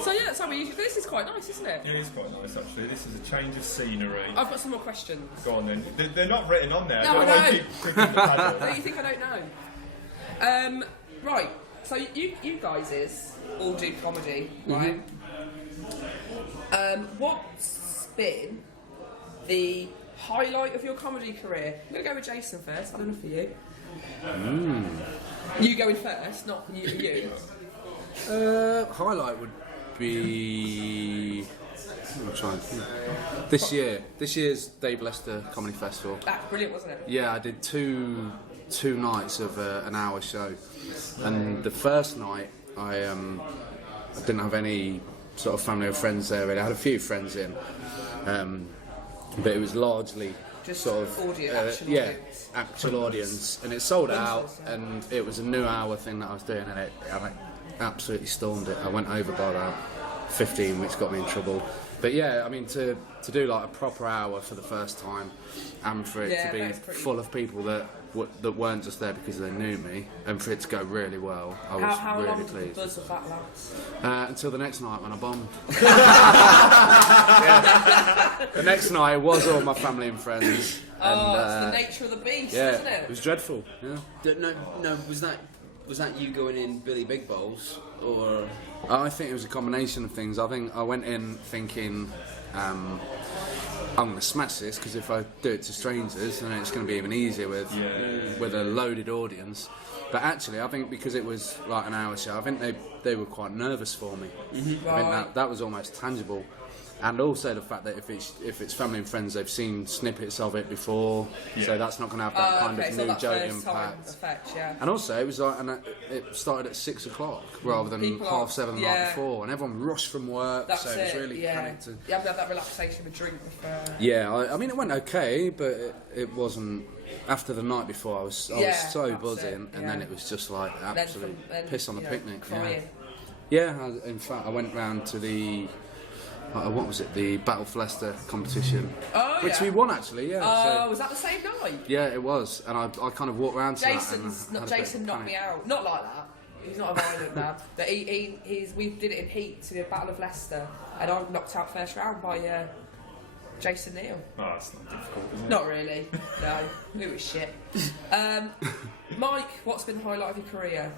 So yeah, so this is quite nice, isn't it? Yeah, it's quite nice actually. This is a change of scenery. I've got some more questions. Go on then. They're not written on there. No, Don't I worry, know. keep clicking the pad on. No, you think I don't know? Right. So you guys all do comedy, right? What's been the highlight of your comedy career? I'm gonna go with Jason first. I don't know for you. You going first, not you. Highlight would be. I'm trying to think. This year's Dave Leicester Comedy Festival. That's brilliant, wasn't it? Yeah, I did two nights of an hour show, and the first night I didn't have any sort of family or friends there. Really. I had a few friends in, but it was largely Just sort of actual audience, and it sold out, and it was a new hour thing that I was doing, and I absolutely stormed it. I went over by about 15, which got me in trouble. But yeah, I mean, to do like a proper hour for the first time, and for it to be full of people that weren't just there because they knew me, and for it to go really well, I was How really long did the pleased. buzz of that last? Until the next night when I bombed. The next night was all my family and friends. It's the nature of the beast, Yeah, isn't it? it was dreadful. Yeah. No, was that you going in Billy Big Balls, or? I think it was a combination of things. I think I went in thinking I'm going to smash this, because if I do it to strangers, then it's going to be even easier with a loaded audience. But actually, I think because it was like an hour show, I think they were quite nervous for me. Mm-hmm. I think that was almost tangible. And also the fact that if it's family and friends, they've seen snippets of it before, so that's not going to have that kind of new joke impact. Effect, yeah. And also, it was like, it started at 6 o'clock rather than People 7:30 the night before, and everyone rushed from work, That's so it was really panicked. You haven't had that relaxation of a drink before. Yeah, I mean, it went okay, but it wasn't. After the night before, I was so buzzing, and then it was just like absolute piss on the picnic. Crying. Yeah, in fact, I went round to the. What was it? The Battle for Leicester competition, which we won actually. Yeah. Was that the same night? Yeah, it was, and I kind of walked around to Jason knocked me out. Not like that. He's not a violent man. But we did it in heat to the Battle of Leicester, and I knocked out first round by Jason Neale. Oh, that's not difficult, is it? Not really. No, who was shit. Mike, what's been the highlight of your career?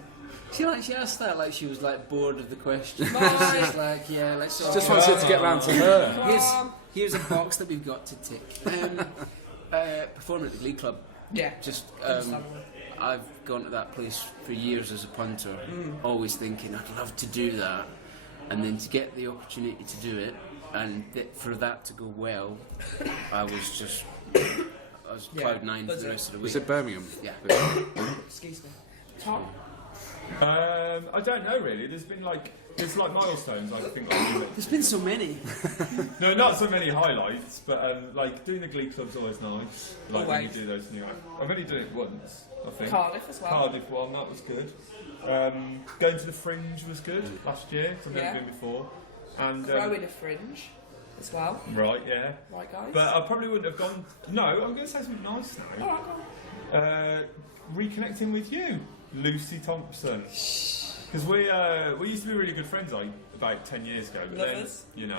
She asked that like she was like bored of the question. Mike. Just like let's. Just wanted to get round to her. Here's a box that we've got to tick. Performing at the Glee Club. Yeah. Just I've gone to that place for years as a punter, always thinking I'd love to do that, and then to get the opportunity to do it, and for that to go well, I was cloud nine for the rest of the week. Was it Birmingham? Yeah. Excuse me. Tom? I don't know really. There's milestones. I think. There's been so many. No, not so many highlights, but like doing the Glee Club's always nice. Like when you Always. do those new. I've only done it once, I think. Cardiff as well. Cardiff one, that was good. Going to the Fringe was good last year. I've never been before. And Growing a Fringe as well. right, yeah. Right, guys. But I probably wouldn't have gone. No, I'm going to say something nice now. Alright, go on. Reconnecting with you, Lucy Thompson. Because we used to be really good friends like about 10 years ago. But Lovers. then,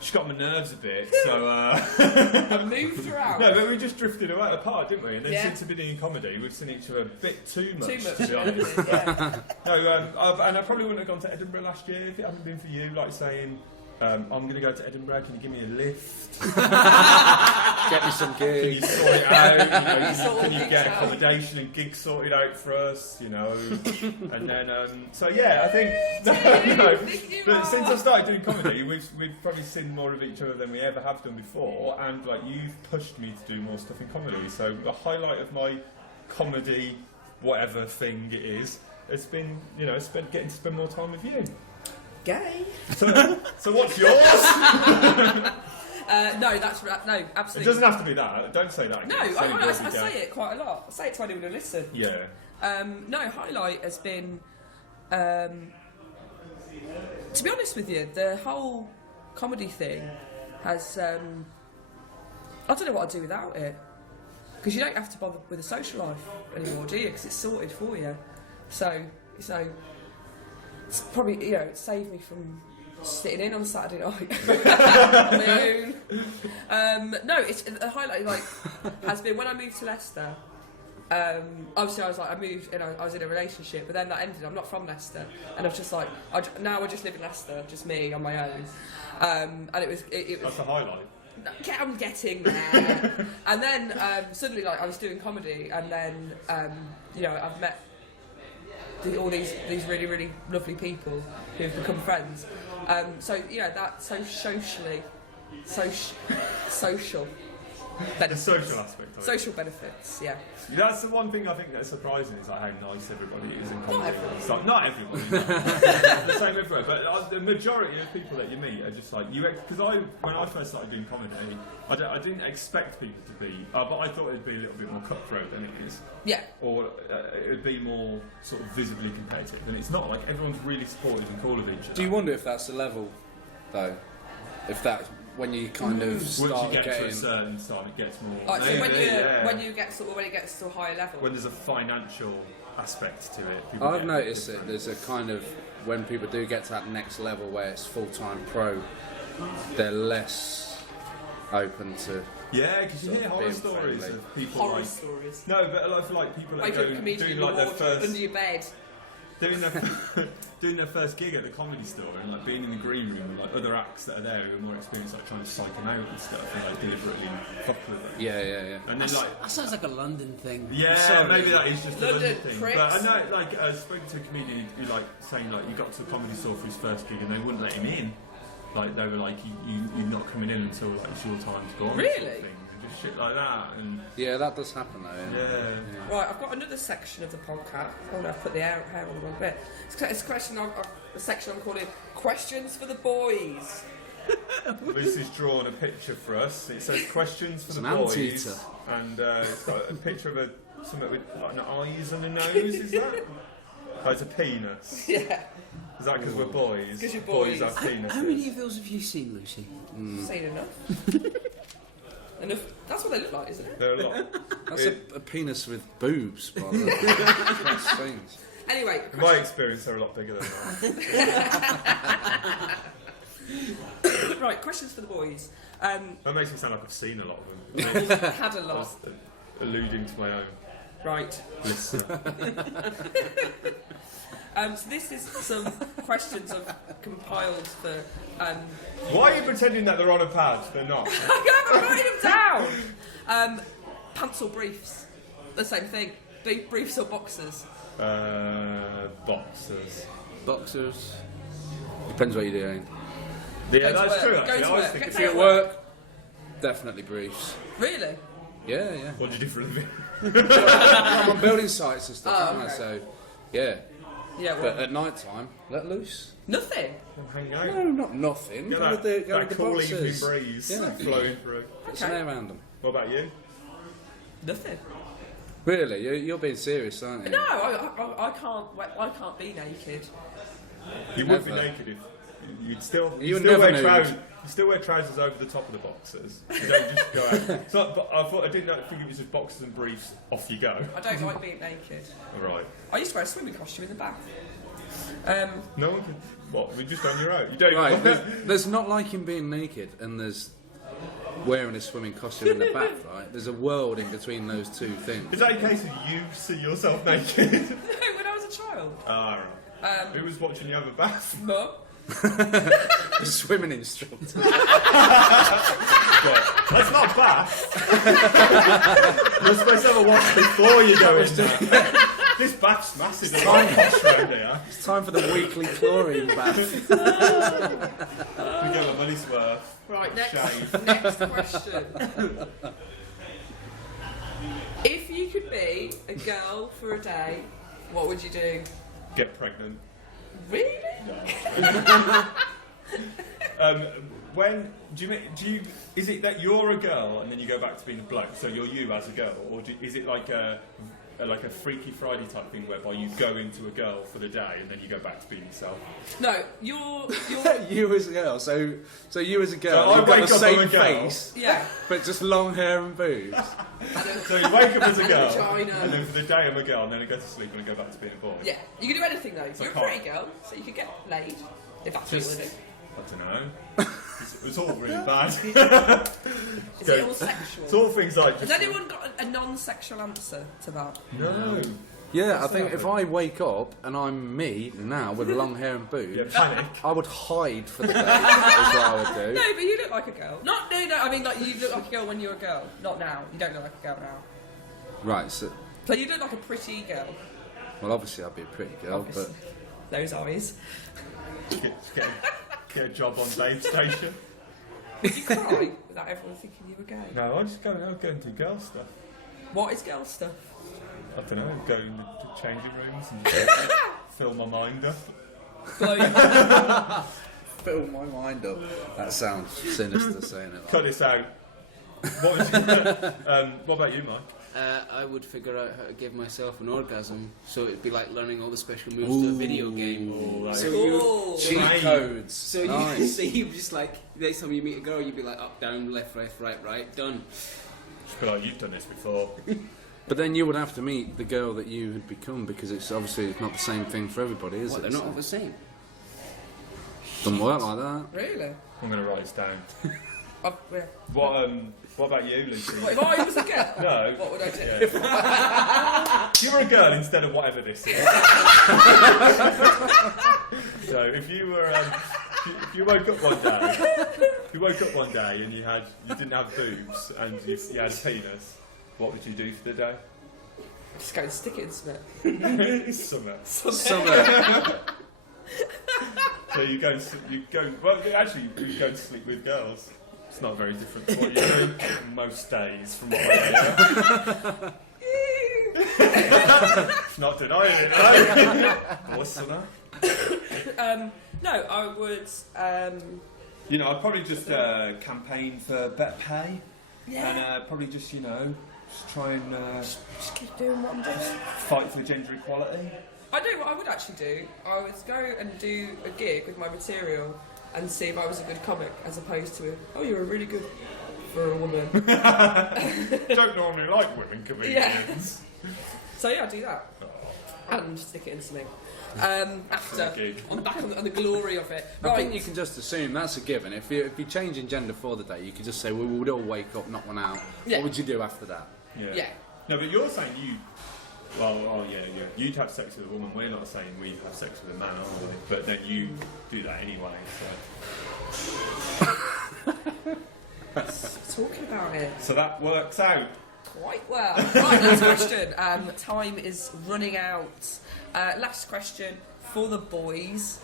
she got my nerves a bit, so... I moved her out. No, but we just drifted away apart, didn't we? And then Yeah. since we've been in comedy, we've seen each other a bit too much, Too much. to be honest. Yeah. No, and I probably wouldn't have gone to Edinburgh last year if it hadn't been for you, like saying, I'm going to go to Edinburgh, can you give me a lift? Get me some Can you gigs. sort it out? Sort Can you gigs get out. accommodation and gigs sorted out for us? And then, so yeah, I think, but since I started doing comedy, we've probably seen more of each other than we ever have done before, and like you've pushed me to do more stuff in comedy. So the highlight of my comedy, whatever thing it is, it's been, getting to spend more time with you. Gay. So what's yours? No, that's right. No, absolutely. It doesn't have to be that. Don't say that. No, I say it quite a lot. I say it to anyone who listens. Yeah. No, highlight has been, to be honest with you, the whole comedy thing has, I don't know what I'd do without it. Because you don't have to bother with a social life anymore, do you? Because it's sorted for you. So it's probably, it saved me from sitting in on Saturday night on my own. No, it's a highlight. Has been when I moved to Leicester. Obviously, I moved and I was in a relationship, but then that ended. I'm not from Leicester, and I was just like, now I just live in Leicester, just me on my own. And it was. That's a highlight. I'm getting there. And then suddenly, I was doing comedy, and then I've met all these really, really lovely people who've become friends. So that's so socially, social benefits. The social aspect of it. Social benefits, yeah. That's the one thing I think that's surprising is how nice everybody is in comedy. Not everybody. The same everywhere, but the majority of people that you meet are just like you. Because when I first started doing comedy, I didn't expect people to be, but I thought it'd be a little bit more cutthroat than it is. Yeah. Or it would be more sort of visibly competitive, and it's not. Like everyone's really supportive and cool of each other. Do you wonder if that's the level, though? If that's when you kind of start once you get getting to a certain time, it gets more. So when it gets to a higher level. When there's a financial aspect to it. I've noticed that there's a kind of when people do get to that next level where it's full-time pro, they're less open to. Yeah, because you hear horror stories of people stories. No, but a lot of people that go doing their first under your bed. Doing their first gig at the Comedy Store and being in the green room with other acts that are there who are more experienced, trying to psych them out and stuff and deliberately fuck with them. Yeah. And then that sounds like a London thing. Yeah, sorry. maybe that is just a London thing. Pricks. But I know, I spoke to a comedian who saying he got to the Comedy Store for his first gig and they wouldn't let him in. They were like, you're not coming in until it's your time to go on. Really? Sort of thing. Just shit like that. And yeah, that does happen though. Yeah. Right, I've got another section of the podcast. Oh no, I've put the hair on the wrong bit. It's a section I'm calling Questions for the Boys. Lucy's drawn a picture for us. It says questions for the boys. Anteater. And it's got a picture of something with an eyes and a nose, is that? Oh, it's a penis. Yeah. Is that because we're boys? 'Cause you're boys. have penises. How many of those have you seen, Lucy? Seen enough. That's what they look like, isn't it? There are a lot. That's a penis with boobs, by the way. That's strange. Anyway, In my experience, they're a lot bigger than that. right, questions for the boys. That makes me sound like I've seen a lot of them. Had a lot. Alluding to my own. Right. Listen. So this is some questions I've compiled for. Why are you pretending that they're on a pad? They're not. I'm writing them down. Pants or briefs? The same thing. Briefs or boxers? Boxers. Boxers. Depends what you're doing. Yeah, Go to that's work. true. Go Actually, to I was work. thinking. If you're at work, definitely briefs. Really? Yeah. What do you do for a living? I'm on building sites and stuff, Oh, aren't I? okay. So, yeah. Yeah. Well, But at night time, let loose. nothing. Hang out. No, not nothing. Get Go with that the cool evening boxers. breeze Yeah. flowing through. Put some air around them. What about you? Nothing. Really, you're being serious, aren't you? No, I can't. I can't be naked. You would be Never. naked if you'd still. You You would still never wear nude. trousers. You still wear trousers over the top of the boxers. You don't just go out. It's not, but I didn't think it was just boxers and briefs. Off you go. I don't like being naked. All right. I used to wear a swimming costume in the bath. No one can. What? We're just on your own. You don't. Right, Even, there's not liking being naked, and there's wearing a swimming costume in the bath, right? There's a world in between those two things. is that a case of you see yourself naked? No, when I was a child. Ah, right. Who was watching you have a bath? Mum. The swimming instructor. That's not a bath. You're supposed to have a wash before you go in there. This bath's massive. There's not much around here. It's time for the weekly chlorine bath. We get our money's worth. Right, Shave. next question. If you could be a girl for a day, what would you do? Get pregnant. Really? When do you? Is it that you're a girl and then you go back to being a bloke? So you're you as a girl, or is it like a Freaky Friday type thing whereby you go into a girl for the day and then you go back to being yourself? No, you're You as a girl. So you as a girl, So I you've got wake the up, same I'm a girl. face, yeah. but just long hair and boobs. So you wake up as a girl, Vagina. and then for the day I'm a girl, and then I go to sleep and I go back to being a boy. Yeah, you can do anything though. So You're a I can't- pretty girl, so you could get laid if that's what you want to do. I don't know. It's all really bad. Is it all sexual? It's all things like. Has anyone got a non-sexual answer to that? No. Yeah, I think if I wake up and I'm me now with long hair and boobs, Yeah, panic. I would hide for the day. Is what I would do. No, but you look like a girl. No. I mean, like you look like a girl when you're a girl. Not now. You don't look like a girl now. Right. So, You look like a pretty girl. well, obviously I'd be a pretty girl, Obviously. Those eyes. Get a job on Babe Station. Would you cry without everyone thinking you were gay? No, I just go and do girl stuff. What is girl stuff? I don't know, go in the changing rooms and fill my mind up. Blow you. but fill my mind up. That sounds sinister saying it. Cut this out. What about you, Mike? I would figure out how to give myself an orgasm, so it'd be like learning all the special moves to a video game. Ooh, So Cool. Cheat Right. codes. So Nice. you just like next time you meet a girl, you'd be like up, down, left, right, done. Just be like, you've done this before. But then you would have to meet the girl that you had become, because it's obviously not the same thing for everybody, is What, it? they're not all the same. Doesn't work like that. Really? I'm going to write this down. Yeah. What about you, Lucy? What, if I was a girl? No. What would I do? Yeah. You're a girl instead of whatever this is. So if you were, if you woke up one day, and you didn't have boobs and you had a penis, what would you do for the day? Just go and stick it in something. Summer. Summer. So you go and sleep with girls. It's not very different to what you do most days, from what I hear. Not denying it, no. What's summer? No, I would. I'd probably just campaign for better pay, Yeah. and probably just try and Just keep doing what I'm doing. fight for gender equality. I know what I would actually do. I would go and do a gig with my material and see if I was a good comic, as opposed to, oh, you're really good for a woman. Don't normally like women comedians. So yeah, I'd do that. And stick it in something. After, Gig. I'm back on the glory of it. I think you can just assume that's a given. If you're changing gender for the day, you could just say, well, we would all wake up, knock one out. Yeah. What would you do after that? Yeah. No, but you're saying you'd have sex with a woman. We're not saying we'd have sex with a man, are we? But then you do that anyway, Talking about it. so that works out. Quite well. Right, last question. Time is running out. Last question for the boys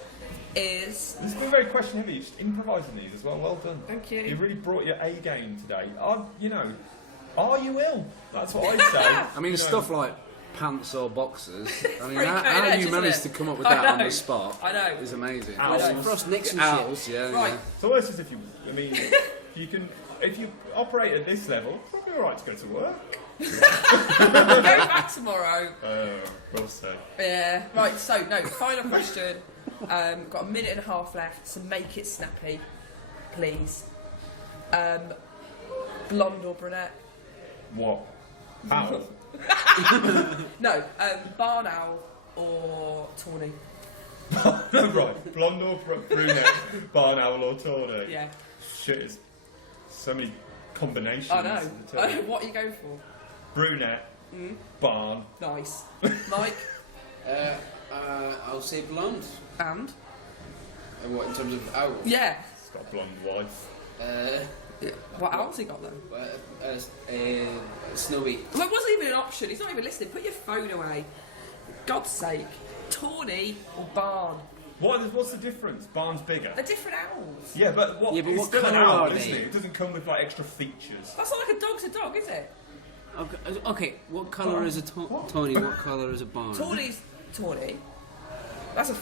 is... This has been very question heavy. You're just improvising these as well. Well done. Thank you. You really brought your A game today. Are you ill? That's what I'd say. I mean, stuff like pants or boxers. I mean, Very how cutting edge, you isn't managed it? to come up with I that on know. the spot I know. is amazing. Owls. Frost Nixon Owls, yeah. Right. yeah. It's almost as if if you operate at this level, probably alright to go to work. Go back tomorrow. Well said. Yeah. Right, so, no, final question. Got a minute and a half left, so make it snappy, please. Blonde or brunette? What? Owl? No, barn owl or tawny? Right. Blonde or brunette, barn owl or tawny? Yeah. Shit, it's so many combinations. I know. of the two. I know. What are you going for? Brunette, barn. Nice. Mike? I'll say blonde. And? What, in terms of owl? Yeah. It's got a blonde wife. What owl's he got then? Snowy. Well, it wasn't even an option. He's not even listening. Put your phone away. For God's sake. Tawny or barn? What's the difference? Barn's bigger. They're different owls. Yeah, but Yeah, but it's what still an colour owl, are isn't they? it? It doesn't come with like extra features. That's not like a dog's a dog, is it? Okay, what colour is a Tawny? What colour is a barn? Tawny's tawny. That's a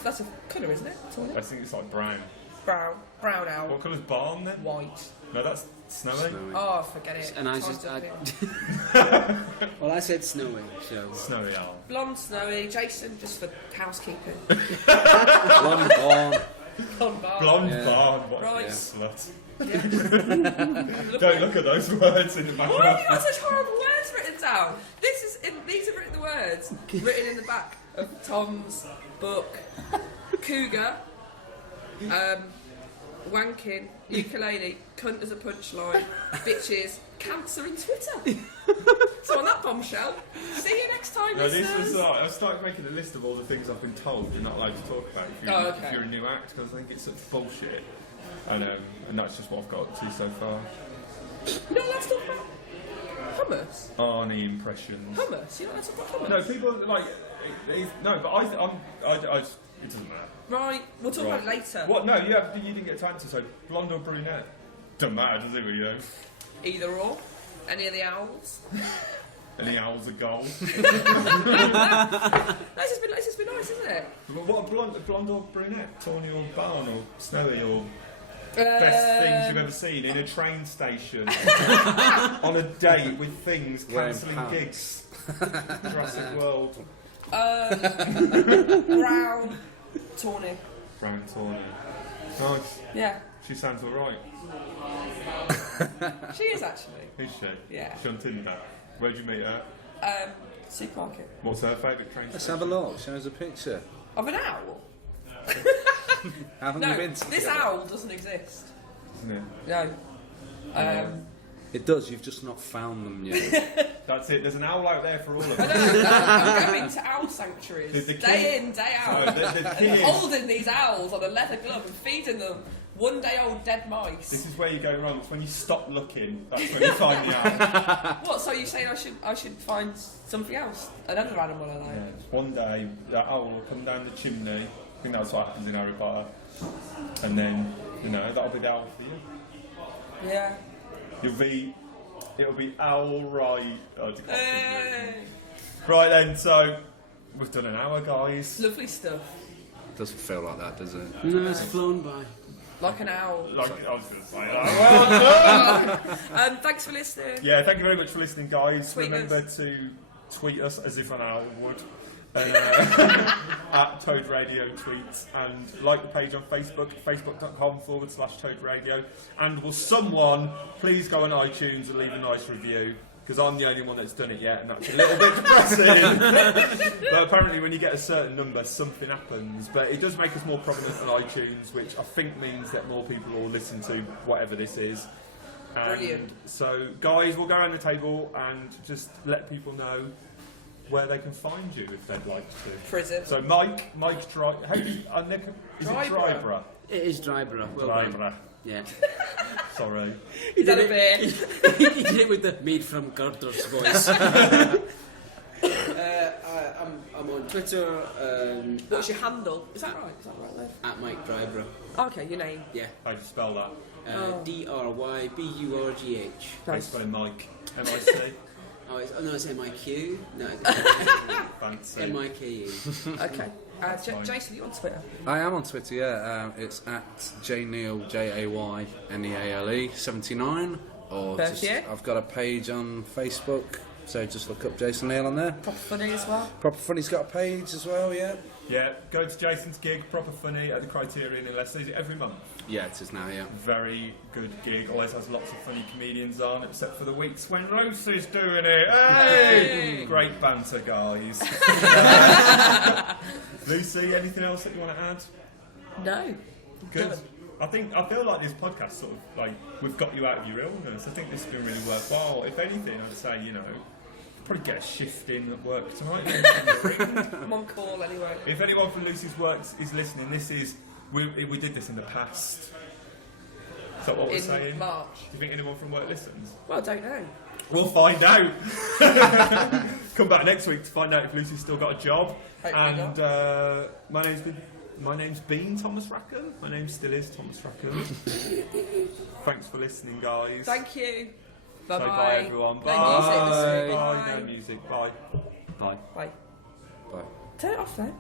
colour, isn't it? Tawny. I think it's like brown. Brown owl. What colour's barn then? White. No, that's snowy. Oh, forget it. And I Time's just, up I, here. well, I said snowy, so Snowy owl. Blonde, snowy. Jason, just for housekeeping. Blonde barn. Blonde barn. Blonde Yeah. barn. What Right. a slut. Yeah. Don't look at those words in the back Why have of you got such horrible words written down? These are written the words written in the back of Tom's book. Cougar, wanking, ukulele, cunt as a punchline, bitches, cancer and Twitter. So on that bombshell, see you next time, No, this listeners. was I started making a list of all the things I've been told you're not allowed to talk about if you're a new act, because I think it's such bullshit. And that's just what I've got up to so far. You're not allowed to talk about hummus? Arnie impressions. Hummus? You're not allowed to talk about hummus? No, people like no, but I it doesn't matter. Right, we'll talk about it later. What? No, you didn't get to answer. So blonde or brunette? Doesn't matter, does it? You know? Either or. Any of the owls. Any owls are gold. Let's just be nice, isn't it? But what blonde or brunette? Tawny or barn or snowy or best things you've ever seen in a train station on a date with things cancelling gigs. Jurassic World. Brown, tawny. Brown tawny. Nice. Yeah, She sounds alright. she is actually. Is she? Yeah. She on Tinder. Where'd you meet her? Supermarket. What's her favourite train Let's station? have a look. Show us a picture. Of an owl? Haven't No, you been this together? owl doesn't exist. Isn't it? No. It does. You've just not found them yet. That's it. There's an owl out there for all of I us. know, I'm going to owl sanctuaries. The Day in, day out. So the key is, Holding these owls on a leather glove and feeding them one day old dead mice. this is where you go wrong. It's when you stop looking. That's when you find the owl. What, so you're saying I should find something else? Another animal I like? Yeah. One day, that owl will come down the chimney. I think that's what happens in Harry Potter. And then, that'll be the owl for you. Yeah. It'll be Owlright. Oh, Hey. right then, so we've done an hour, guys. Lovely stuff. Doesn't feel like that, does it? no, it's flown by. Like an owl. Like I was going to say, well done. Thanks for listening. Yeah, thank you very much for listening, guys. Tweet Remember us. to tweet us as if an owl would. At Toad Radio Tweets, and like the page on Facebook, facebook.com/Toad Radio. And will someone please go on iTunes and leave a nice review? Because I'm the only one that's done it yet, and that's a little bit depressing. But apparently, when you get a certain number, something happens. But it does make us more prominent on iTunes, which I think means that more people will listen to whatever this is. And Brilliant. so, guys, we'll go around the table and just let people know where they can find you if they'd like to. Prison. So Mike Dryburgh. Is it Dryburgh? It is Dryburgh. Well done. Dryburgh. Yeah. Sorry. Is that a beer? He did it with the made from Gardner's voice. I'm on Twitter. What's your handle? Is that right? Is that right, Liv? At Mike Dryburgh. Okay, your name. Yeah. How do you spell that? Dryburgh. How do you spell Mike? M-I-C? It's M-I-Q. No, Fancy. M-I-K-E. Okay. fine. Jason, you on Twitter? I am on Twitter, yeah. It's at jneale, JAYNEALE 79. Or First just, year? I've got a page on Facebook, so just look up Jason Neale on there. Proper funny as well. Proper Funny's got a page as well, yeah. Yeah, go to Jason's gig, Proper Funny, at the Criterion in Leicester. Is it every month? Yeah, it is now, yeah. Very good gig. Always has lots of funny comedians on, except for the weeks when Lucy's doing it. Hey! Hey! Great banter, guys. Lucy, anything else that you want to add? No. Good. Done. I feel like this podcast sort of like we've got you out of your illness. I think this has been really worthwhile. If anything, I'd say probably get a shift in at work tonight. I'm on call anyway. If anyone from Lucy's Works is listening, this is we did this in the past. Is that what we're In saying? March. Do you think anyone from work listens? Well, I don't know. We'll find out. Come back next week to find out if Lucy's still got a job. Hopefully And my name's been Thomas Rackham. My name still is Thomas Rackham. Thanks for listening, guys. Thank you. Bye Say bye. bye, everyone. Play Bye. music this week. Bye. Bye. No music. Bye. Bye. Bye. Bye. Turn it off then.